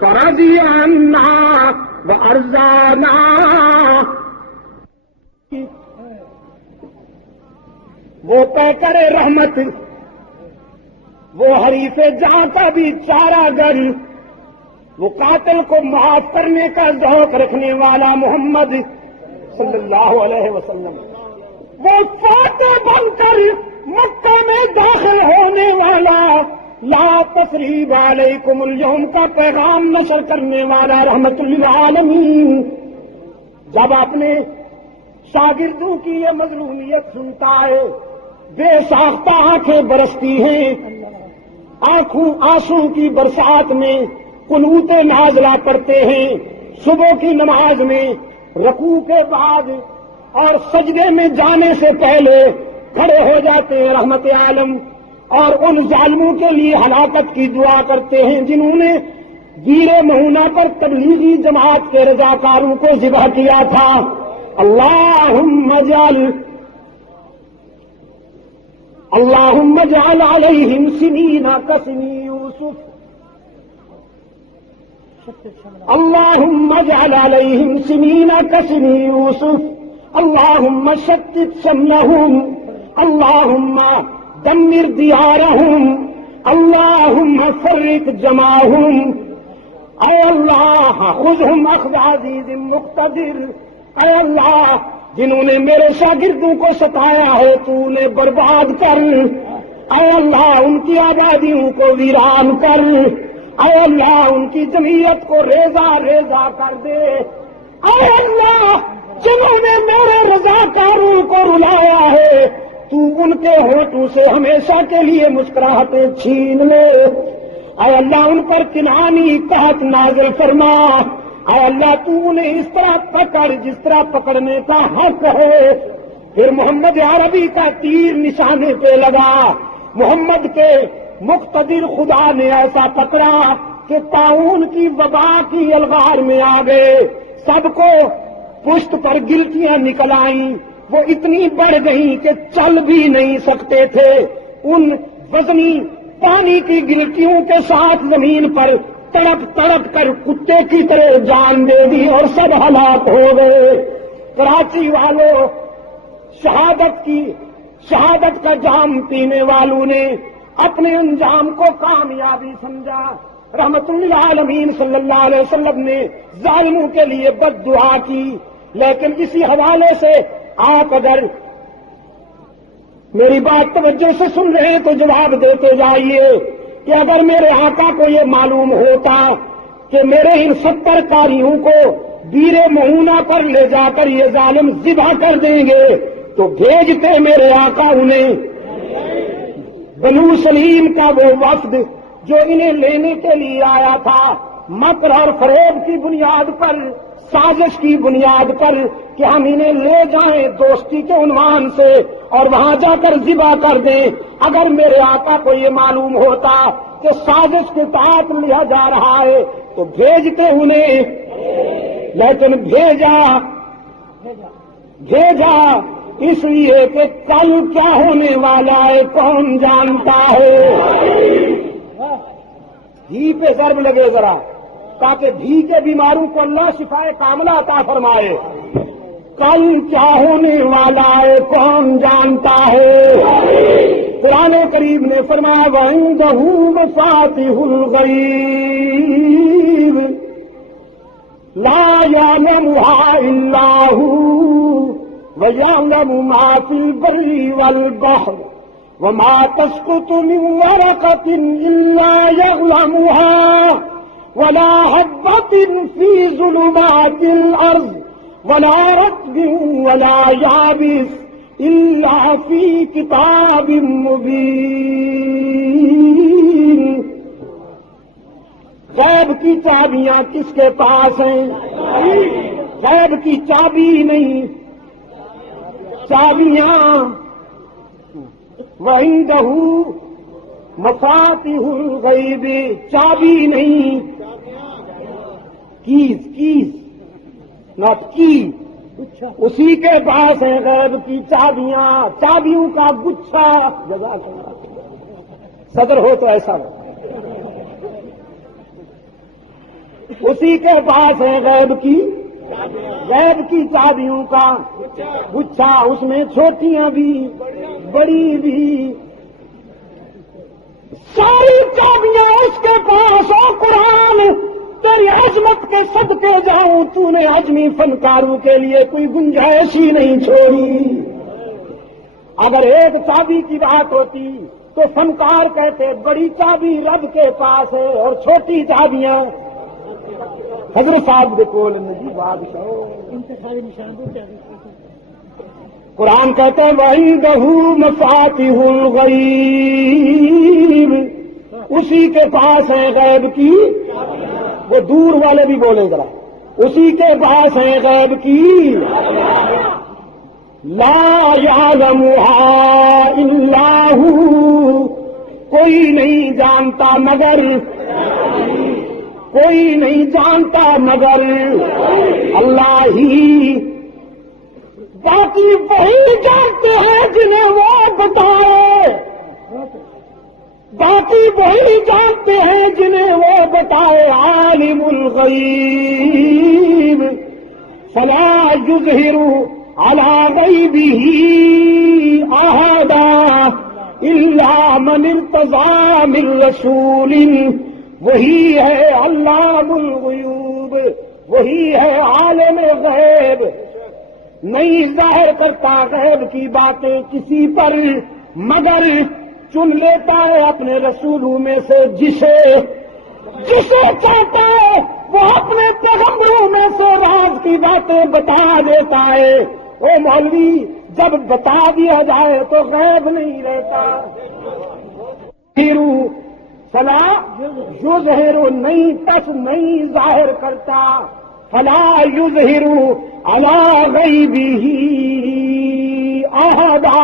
فرضی عنا وارضانا. وہ پیکر رحمت، وہ حریف جہاں کا بھی چارہ گر، وہ قاتل کو معاف کرنے کا ذوق رکھنے والا محمد صلی اللہ علیہ وسلم، وہ فاتح بن کر مکہ میں داخل ہونے والا، لا تثریب علیکم اليوم کا پیغام نشر کرنے والا رحمت للعالمین. جب اپنے شاگردوں کی یہ مظلومیت سنتا ہے، بے ساختہ آنکھیں برستی ہیں، آنکھوں آنسو کی برسات میں قنوت نازلہ پڑھتے ہیں، صبح کی نماز میں رکوع کے بعد اور سجدے میں جانے سے پہلے کھڑے ہو جاتے ہیں رحمت عالم، اور ان ظالموں کے لیے ہلاکت کی دعا کرتے ہیں جنہوں نے گیر مہونہ پر تبلیغی جماعت کے رضاکاروں کو ذبح کیا تھا. اللہم اجعل علیہم سنین کسنی یوسف، اللہم اجعل علیہم سنین کسنی یوسف، اللہم شتت شملہم، اللہم دمر دیارہم، اللہم فرق جمعہم. اے اللہ خذہم اخذ عزیز مقتدر. اے اللہ جنہوں نے میرے شاگردوں کو ستایا ہے تو انہیں برباد کر. اے اللہ ان کی آبادیوں کو ویران کر. اے اللہ ان کی جمعیت کو ریزہ ریزہ کر دے. اے اللہ جنہوں نے میرے رضاکاروں کو رلایا ہے تو ان کے ہونٹوں سے ہمیشہ کے لیے مسکراہٹیں چھین لے. اے اللہ ان پر کنعانی قحط نازل فرما. اے اللہ تو انہیں اس طرح پکڑ جس طرح پکڑنے کا حق ہے. پھر محمد عربی کا تیر نشانے پہ لگا. محمد کے مقتدر خدا نے ایسا پکڑا کہ طاعون کی وبا کی الغار میں آ گئے. سب کو پشت پر گلٹیاں نکل آئیں، وہ اتنی بڑھ گئیں کہ چل بھی نہیں سکتے تھے. ان وزنی پانی کی گلٹیوں کے ساتھ زمین پر تڑپ تڑپ کر کتے کی طرح جان دے دی اور سب ہلاک ہو گئے. کراچی والوں شہادت کا جام پینے والوں نے اپنے انجام کو کامیابی سمجھا. رحمت للعالمین صلی اللہ علیہ وسلم نے ظالموں کے لیے بد دعا کی. لیکن اسی حوالے سے آپ اگر میری بات توجہ سے سن رہے ہیں تو جواب دیتے جائیے کہ اگر میرے آقا کو یہ معلوم ہوتا کہ میرے ان 70 قاریوں کو بیر مہونہ پر لے جا کر یہ ظالم ذبح کر دیں گے تو بھیجتے میرے آقا انہیں. بنو سلیم کا وہ وفد جو انہیں لینے کے لیے آیا تھا، مکر اور فریب کی بنیاد پر، سازش کی بنیاد پر کہ ہم انہیں لے جائیں دوستی کے عنوان سے اور وہاں جا کر ذبح کر دیں. اگر میرے آقا کو یہ معلوم ہوتا کہ سازش کے تحت لیا جا رہا ہے تو بھیجتے انہیں. لیکن بھیجا اس لیے کہ کل کیا ہونے والا ہے کون جانتا ہے. بھی پہ ضرب لگے ذرا تاکہ بھی کے بیماروں کو اللہ شفائے کاملہ عطا فرمائے. کل کیا ہونے والا ہے کون جانتا ہے. قرآن کریم نے فرمایا وَعِندَهُ مَفَاتِحُ الْغَيْبِ لَا يَعْلَمُهَا إِلَّا هُوَ وَيَعْلَمُ مَا فِي الْبَرِّ وَالْبَحْرِ وَمَا تَسْقُطُ مِنْ وَرَقَةٍ إِلَّا يَعْلَمُهَا وَلَا حَبَّةٍ فِي ظُلُمَاتِ الْأَرْضِ وَلَا رَطْبٍ وَلَا يَابِسٍ إِلَّا فِي كِتَابٍ مُبِينٍ. غیب کی چابیاں کس کے پاس ہیں؟ غیب کی چابی نہیں، چابیاں وَعِندَهُ مَفَاتِحُ الْغَيْبِ، چابی نہیں، کیز ناٹ کی، اسی کے پاس ہیں غیب کی چابیاں، چابیوں کا گچھا. جزاک اللہ صدر ہو تو ایسا ہو. اسی کے پاس ہے غیب کی چابیوں کا گچھا، اس میں چھوٹیاں بھی بڑی بھی ساری چابیاں اس کے پاس ہو۔ قرآن تیری عظمت کے صدقے جاؤں، تو نے عجمی فنکاروں کے لیے کوئی گنجائش ہی نہیں چھوڑی۔ اگر ایک چابی کی بات ہوتی تو فنکار کہتے بڑی چابی رب کے پاس ہے اور چھوٹی چابیاں حضرت صاحب کے کول نجی بادشاہ انتخابی نشان دو۔ قرآن کہتے ہیں وَعِندَهُ مَفَاتِحُ الْغَيْبِ، اسی کے پاس ہے غیب کی، وہ دور والے بھی بولے ذرا، اسی کے پاس ہے غیب کی، لا يعلمها الا هو، کوئی نہیں جانتا مگر، کوئی نہیں جانتا مگر اللہ ہی، باقی وہی جانتے ہیں جنہیں وہ بتائے، باقی وہی جانتے ہیں جنہیں وہ بتائے۔ عالم الغیب فلا یظہر علی غیبہ احدا الا من ارتضی من رسول، وہی ہے علام الغیوب، وہی ہے عالم غیب، نہیں ظاہر کرتا غیب کی باتیں کسی پر مگر چن لیتا ہے اپنے رسولوں میں سے جسے چاہتا ہے، وہ اپنے پیغمبروں میں سے راز کی باتیں بتا دیتا ہے۔ او مولوی جب بتا دیا جائے تو غیب نہیں رہتا۔ فلا یظہر، نہیں تس نہیں ظاہر کرتا، فلا یظہر علی غیبہ احدا،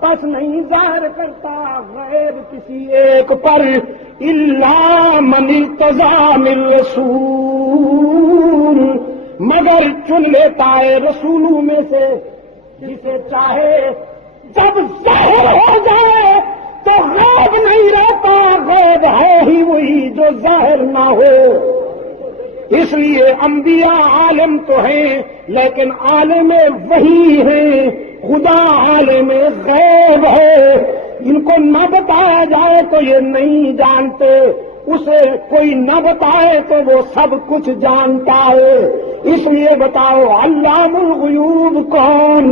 پس نہیں ظاہر کرتا غیب کسی ایک پر، الا من ارتضی من رسول، مگر چن لیتا ہے رسولوں میں سے جسے چاہے۔ جب ظاہر ہو جائے تو غیب نہیں رہتا، غیب ہے ہی وہی جو ظاہر نہ ہو۔ اس لیے انبیاء عالم تو ہیں لیکن عالم وحی ہیں، خدا عالم غیب ہے، ان کو نہ بتایا جائے تو یہ نہیں جانتے، اسے کوئی نہ بتائے تو وہ سب کچھ جانتا ہے۔ اس لیے بتاؤ علام الغیوب کون؟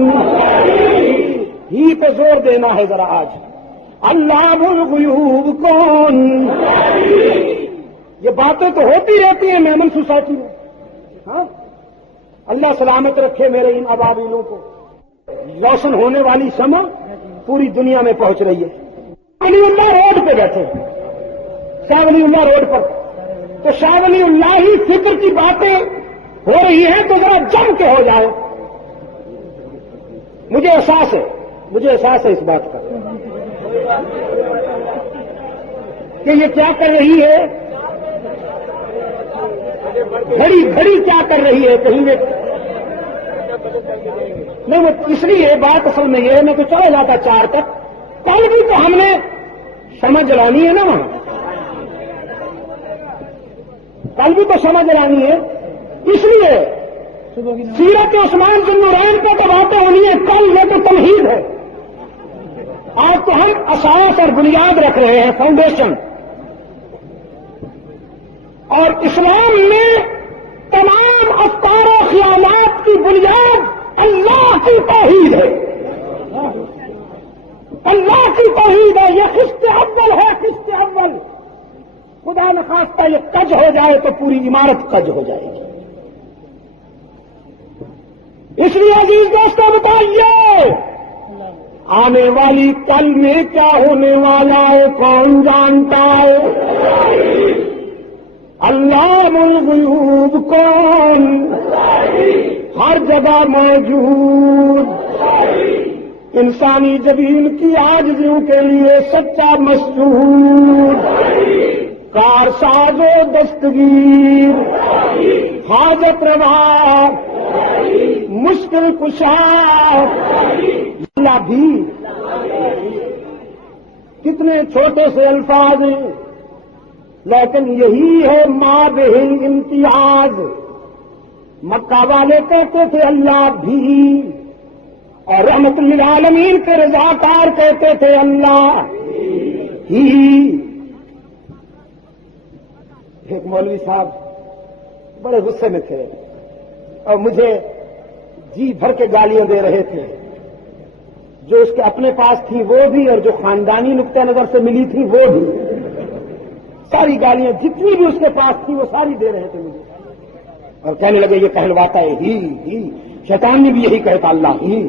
ہی پہ زور دینا ہے ذرا آج، علام الغیوب کون؟ یہ باتیں تو ہوتی رہتی ہیں میمن سوسائٹی میں، ہاں؟ اللہ سلامت رکھے میرے ان ابابیلوں کو۔ روشن ہونے والی شمع پوری دنیا میں پہنچ رہی ہے۔ ولی اللہ روڈ پہ بیٹھے، شاہ ولی اللہ روڈ پر، تو شاہ ولی اللہ ہی فکر کی باتیں ہو رہی ہیں تو ذرا جم کے ہو جائے۔ مجھے احساس ہے اس بات کا کہ یہ کیا کر رہی ہے، گھڑی کیا کر رہی ہے، کہیں گے نہیں، وہ اس لیے بات اصل میں یہ ہے، میں تو چلا جاتا 4 تک، کل بھی تو ہم نے شمع جلانی ہے نا وہاں، کل بھی تو شمع جلانی ہے، اس لیے سیرت عثمان ذو النورین پہ تو باتیں ہونی ہے، کل یہ تو تمہید ہے۔ آج تو ہم اساس اور بنیاد رکھ رہے ہیں، فاؤنڈیشن، اور اسلام میں تمام افکار و خیالات کی بنیاد اللہ کی توحید ہے، اللہ کی توحید ہے۔ یہ قسط اول ہے، قسط اول، خدا نخواستہ یہ کج ہو جائے تو پوری عمارت کج ہو جائے گی۔ اس لیے عزیز دوستوں بتائیے، آنے والی کل میں کیا ہونے والا ہے کون جانتا ہے؟ علام الغیوب کون؟ ہر جگہ موجود، انسانی جبین کی عاجزیوں کے لیے سچا مسجود، کارساز و دستگیر، حاجت روا، مشکل کشا، اللہ بھی کتنے چھوٹے سے الفاظ ہیں، لیکن یہی ہے ماں بہن امتیاز. مکہ والے کہتے تھے اللہ بھی، اور رحمت للعالمین کے رضاکار کہتے تھے اللہ ہی. ایک مولوی صاحب بڑے غصے میں تھے اور مجھے جی بھر کے گالیاں دے رہے تھے، جو اس کے اپنے پاس تھی وہ بھی اور جو خاندانی نقطۂ نظر سے ملی تھی وہ بھی. ساری گالیاں جتنی بھی اس کے پاس تھی وہ ساری دے رہے تھے مجھے، اور کہنے لگے یہ کہلواتا ہے ہی. شیطان نے بھی یہی کہتا اللہ ہی.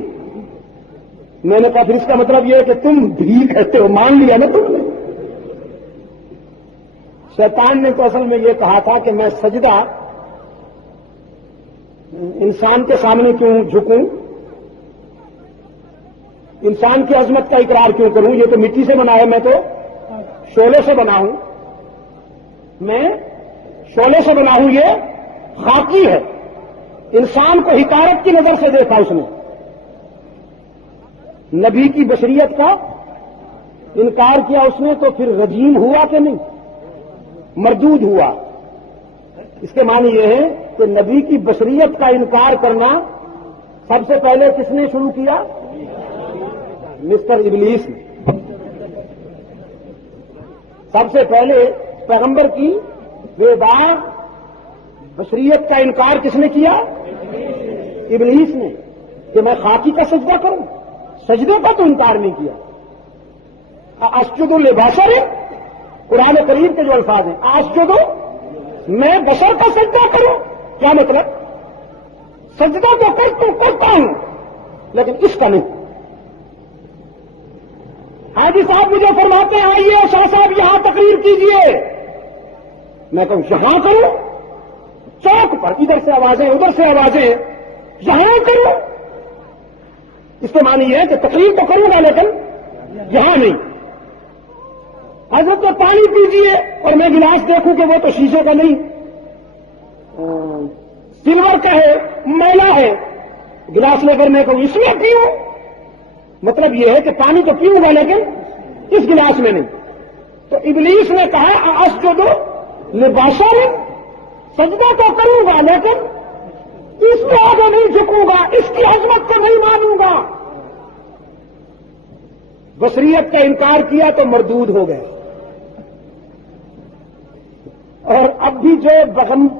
میں نے کہا پھر اس کا مطلب یہ ہے کہ تم بھی کہتے ہو، مان لیا نا تم نے. شیطان نے تو اصل میں یہ کہا تھا کہ میں سجدہ انسان کے سامنے کیوں جھکوں، انسان کی عظمت کا اقرار کیوں کروں، یہ تو مٹی سے بنا ہے، میں تو شعلے سے بنا ہوں، میں شعلے سے بنا ہوں، یہ خاکی ہے. انسان کو حقارت کی نظر سے دیکھا اس نے. نبی کی بشریت کا انکار کیا اس نے، تو پھر رجیم ہوا کہ نہیں، مردود ہوا. اس کے معنی یہ ہے کہ نبی کی بشریت کا انکار کرنا سب سے پہلے کس نے شروع کیا؟ مسٹر ابلیس نے. سب سے پہلے پیغمبر کی بیدار بشریت کا انکار کس نے کیا؟ ابلیس نے، کہ میں خاکی کا سجدہ کروں. سجدے کا تو انکار نہیں کیا. اسجد لبشر، قرآن کریم کے جو الفاظ ہیں، اسجد، میں بشر کا سجدہ کروں. کیا مطلب؟ سجدہ تو کرتا ہوں لیکن اس کا نہیں. حاجی صاحب مجھے فرماتے ہیں آئیے شاہ صاحب یہاں تقریر کیجئے. میں کہوں یہاں کروں؟ چوک پر ادھر سے آوازیں ادھر سے آوازیں، یہاں کروں؟ اس کے معنی یہ ہے کہ تقریر تو کروں گا لیکن یہاں نہیں. حضرت کو پانی پیجیے اور میں گلاس دیکھوں کہ وہ تو شیشے کا نہیں، سلور کا ہے، میلا ہے، گلاس لے کر میں کہوں اس میں پیوں. مطلب یہ ہے کہ پانی تو پیوں گا لیکن اس گلاس میں نہیں. تو ابلیس نے کہا اسجد لبشر، سجدہ تو کروں گا لیکن اس کو آگے نہیں جھکوں گا، اس کی عظمت کو نہیں مانوں گا. بشریت کا انکار کیا تو مردود ہو گئے. اور اب بھی جو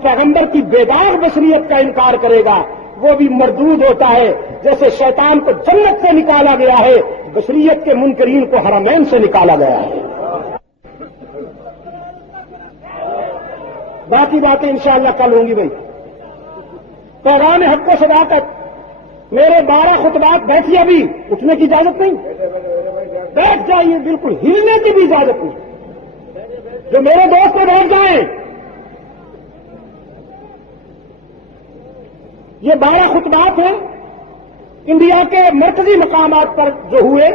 پیغمبر کی بیدار بشریت کا انکار کرے گا وہ بھی مردود ہوتا ہے. جیسے شیطان کو جنت سے نکالا گیا ہے، بشریت کے منکرین کو حرمین سے نکالا گیا ہے. باقی باتیں انشاءاللہ کل ہوں گی. بھائی پیغام حق و صداقت، میرے 12 خطبات. بیٹھیے، ابھی اٹھنے کی اجازت نہیں، بیٹھ جائیے، بالکل ہلنے کی بھی اجازت نہیں. جو میرے دوست کو بیٹھ جائیں. یہ 12 خطبات ہیں انڈیا کے مرکزی مقامات پر جو ہوئے.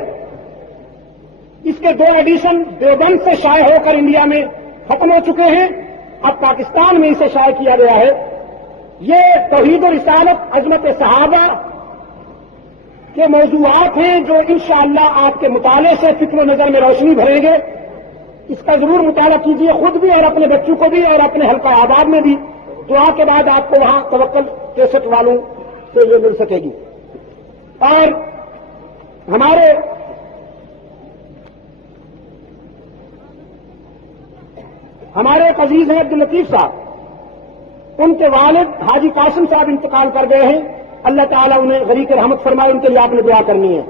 اس کے 2 ایڈیشن دیوبند سے شائع ہو کر انڈیا میں ختم ہو چکے ہیں. اب پاکستان میں اسے شائع کیا گیا ہے. یہ توحید و رسالت، عظمت صحابہ کے موضوعات ہیں جو انشاءاللہ آپ کے مطالعے سے فکر و نظر میں روشنی بھریں گے. اس کا ضرور مطالعہ کیجیے، خود بھی اور اپنے بچوں کو بھی اور اپنے حلقہ آباد میں بھی. دعا کے بعد آپ کو وہاں توکل کیسٹ والوں سے یہ مل سکے گی. اور ہمارے ایک عزیز ہیں عبداللطیف صاحب، ان کے والد حاجی قاسم صاحب انتقال کر گئے ہیں. اللہ تعالیٰ انہیں غریق رحمت فرمائے. ان کے لیے آپ نے دعا کرنی ہے.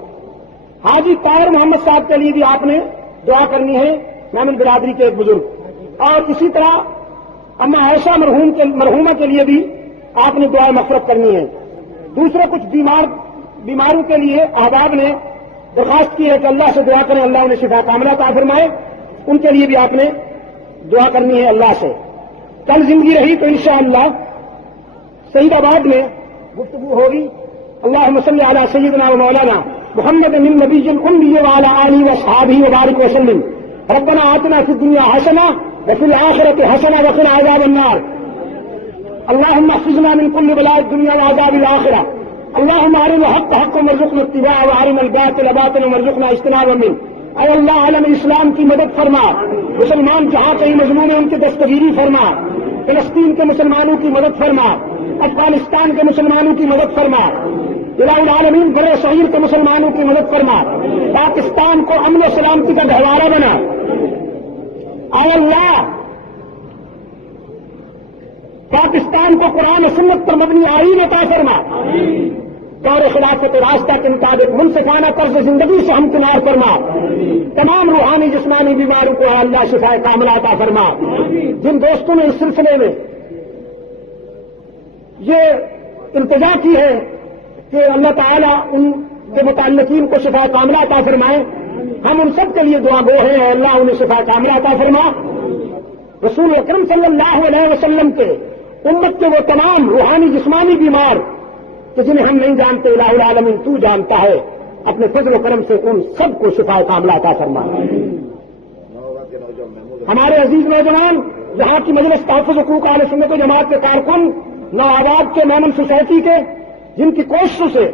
حاجی طاہر محمد صاحب کے لیے بھی آپ نے دعا کرنی ہے، مومن برادری کے ایک بزرگ. اور اسی طرح اما عائشہ مرحومہ کے لیے بھی آپ نے دعا مغفرت کرنی ہے. دوسرے کچھ بیماروں کے لیے احباب نے درخواست کی ہے کہ اللہ سے دعا کریں، اللہ انہیں شفا کاملہ عطا فرمائے. ان کے لیے بھی آپ نے دعا کرنی ہے اللہ سے. کل زندگی رہی تو انشاءاللہ سعید آباد میں گفتگو ہوگی. اللہم صلی علی سیدنا و مولانا محمد النبی الأمی وعلی آلہ وصحابہ وبارک وسلم. ربنا آتنا فی الدنیا حسنہ وفی الآخرۃ حسنہ وقنا عذاب النار. اللہم احفظنا من کل بلاء الدنیا وعذاب الآخرہ. اللہم ارنا الحق حقا وارزقنا اتباعہ وارنا الباطل باطلا وارزقنا اجتنابا منہ. اے اللہ عالم اسلام کی مدد فرما، مسلمان جہاں کہیں مظلوم ہیں ان کی دستگیری فرما، فلسطین کے مسلمانوں کی مدد فرما، افغانستان کے مسلمانوں کی مدد فرما، الہ العالمین بر صغیر کے مسلمانوں کی مدد فرما، پاکستان کو امن و سلامتی کا گہوارہ بنا۔ اے اللہ پاکستان کو قرآن و سنت پر مبنی آئین عطا فرما، دور خلافت راستہ کے مطابق منصفانہ طرز زندگی سے ہمکنار فرما، تمام روحانی جسمانی بیماریوں کو اے اللہ شفا کاملہ عطا فرما۔ جن دوستوں نے اس سلسلے میں یہ التجا کی ہے کہ اللہ تعالیٰ ان کے متعلقین کو شفا کاملہ عطا فرمائے، ہم ان سب کے لیے دعا گو ہیں، اے اللہ انہیں شفا کاملہ عطا فرما۔ رسول اکرم صلی اللہ علیہ وسلم کے امت کے وہ تمام روحانی جسمانی بیمار کہ جنہیں ہم نہیں جانتے، الہ العالمین تو جانتا ہے، اپنے فضل و کرم سے ان سب کو شفا کاملہ عطا فرما۔ ہمارے عزیز نوجوان یہاں کی مجلس تحفظ حقوق اہل سنت و جماعت کے کارکن، نوآباد کے میمن سوسائٹی کے، جن کی کوششوں سے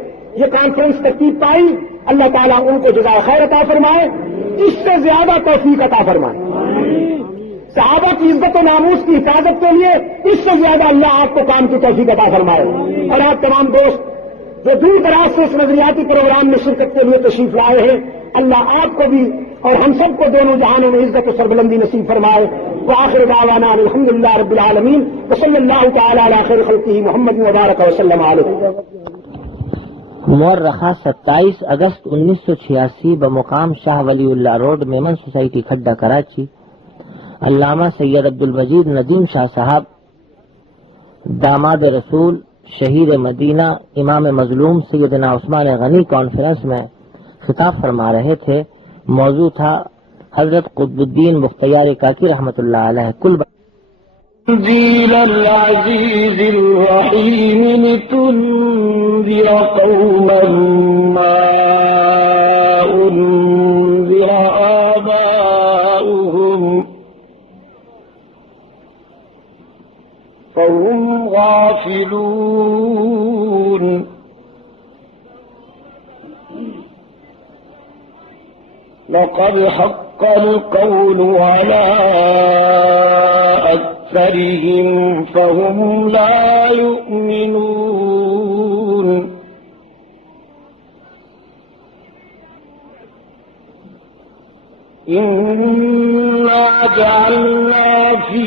یہ کانفرنس ترتیب پائی، اللہ تعالیٰ ان کو جزائے خیر عطا فرمائے، اس سے زیادہ توفیق عطا فرمائے۔ صحابہ کی عزت و ناموس کی حفاظت کے لیے اس سے زیادہ اللہ آپ کو کام کی توفیق عطا فرمائے۔ اور آپ تمام دوست جو دور دراز سے اس نظریاتی پروگرام میں شرکت کے لیے تشریف لائے ہیں، اللہ آپ کو بھی اور ہم سب کو دونوں جہانوں میں عزت و سربلندی نصیب فرمائے۔ وآخر دعوانا الحمد للہ رب العالمین وصلی اللہ تعالی علی خیر خلقہ محمد وبارک وسلم علیہ۔ مورخہ 27 اگست 1986 بمقام شاہ ولی اللہ روڈ، میمن سوسائٹی کھڈا، کراچی، علامہ سید عبد المجید ندیم شاہ صاحب داماد رسول شہید مدینہ امام مظلوم سیدنا عثمان غنی کانفرنس میں خطاب فرما رہے تھے۔ موضوع تھا حضرت قطب الدین بختیار کاکی رحمۃ اللہ علیہ۔ کل تنزيل العزيز الرحيم لتنذر قوما ما أنذر آباؤهم فهم غافلون لقد حق القول على أكثرهم فهم لا يؤمنون إنا جعلنا في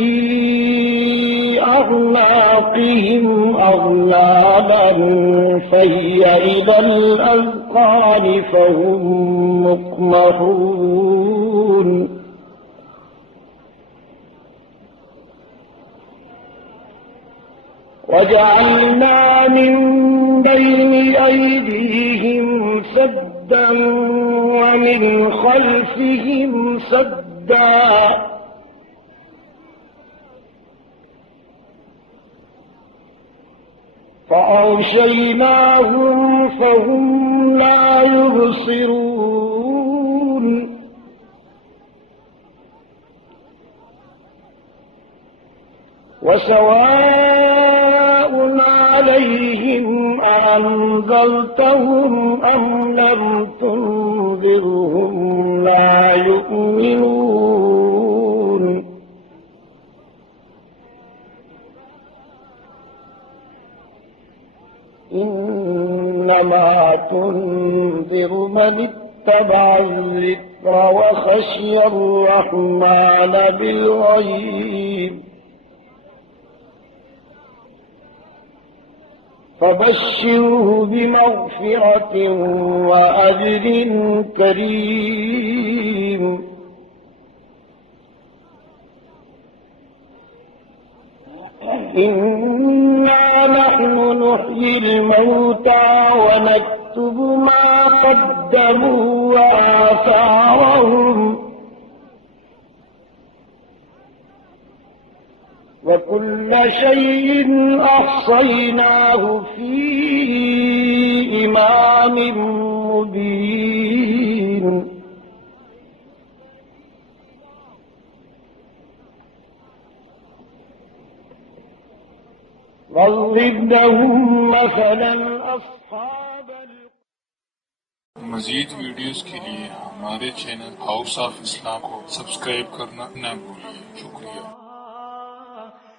أعناقهم أغلالا فهي إلى الأذقان فهم مقمحون وجعلنا من بين أيديهم سدا ومن خلفهم سدا فأغشيناهم فهم لا يبصرون وسواء عليهم أأنذرتهم أم لم تنذرهم لا يؤمنون إنما تنذر من اتبع الذكر وخشي الرحمن بالغيب فبشره بمغفرة وأجر كريم إنا نحن نحيي الموتى ونكتب ما قدموا وآثارهم وكل شيء أحصيناه في إمام مبين واضرب لهم مثلا أصحاب مزید ویڈیوز کے لیے ہمارے چینل ہاؤس آف اسلام کو سبسکرائب کرنا نہ بھولیں۔ شکریہ۔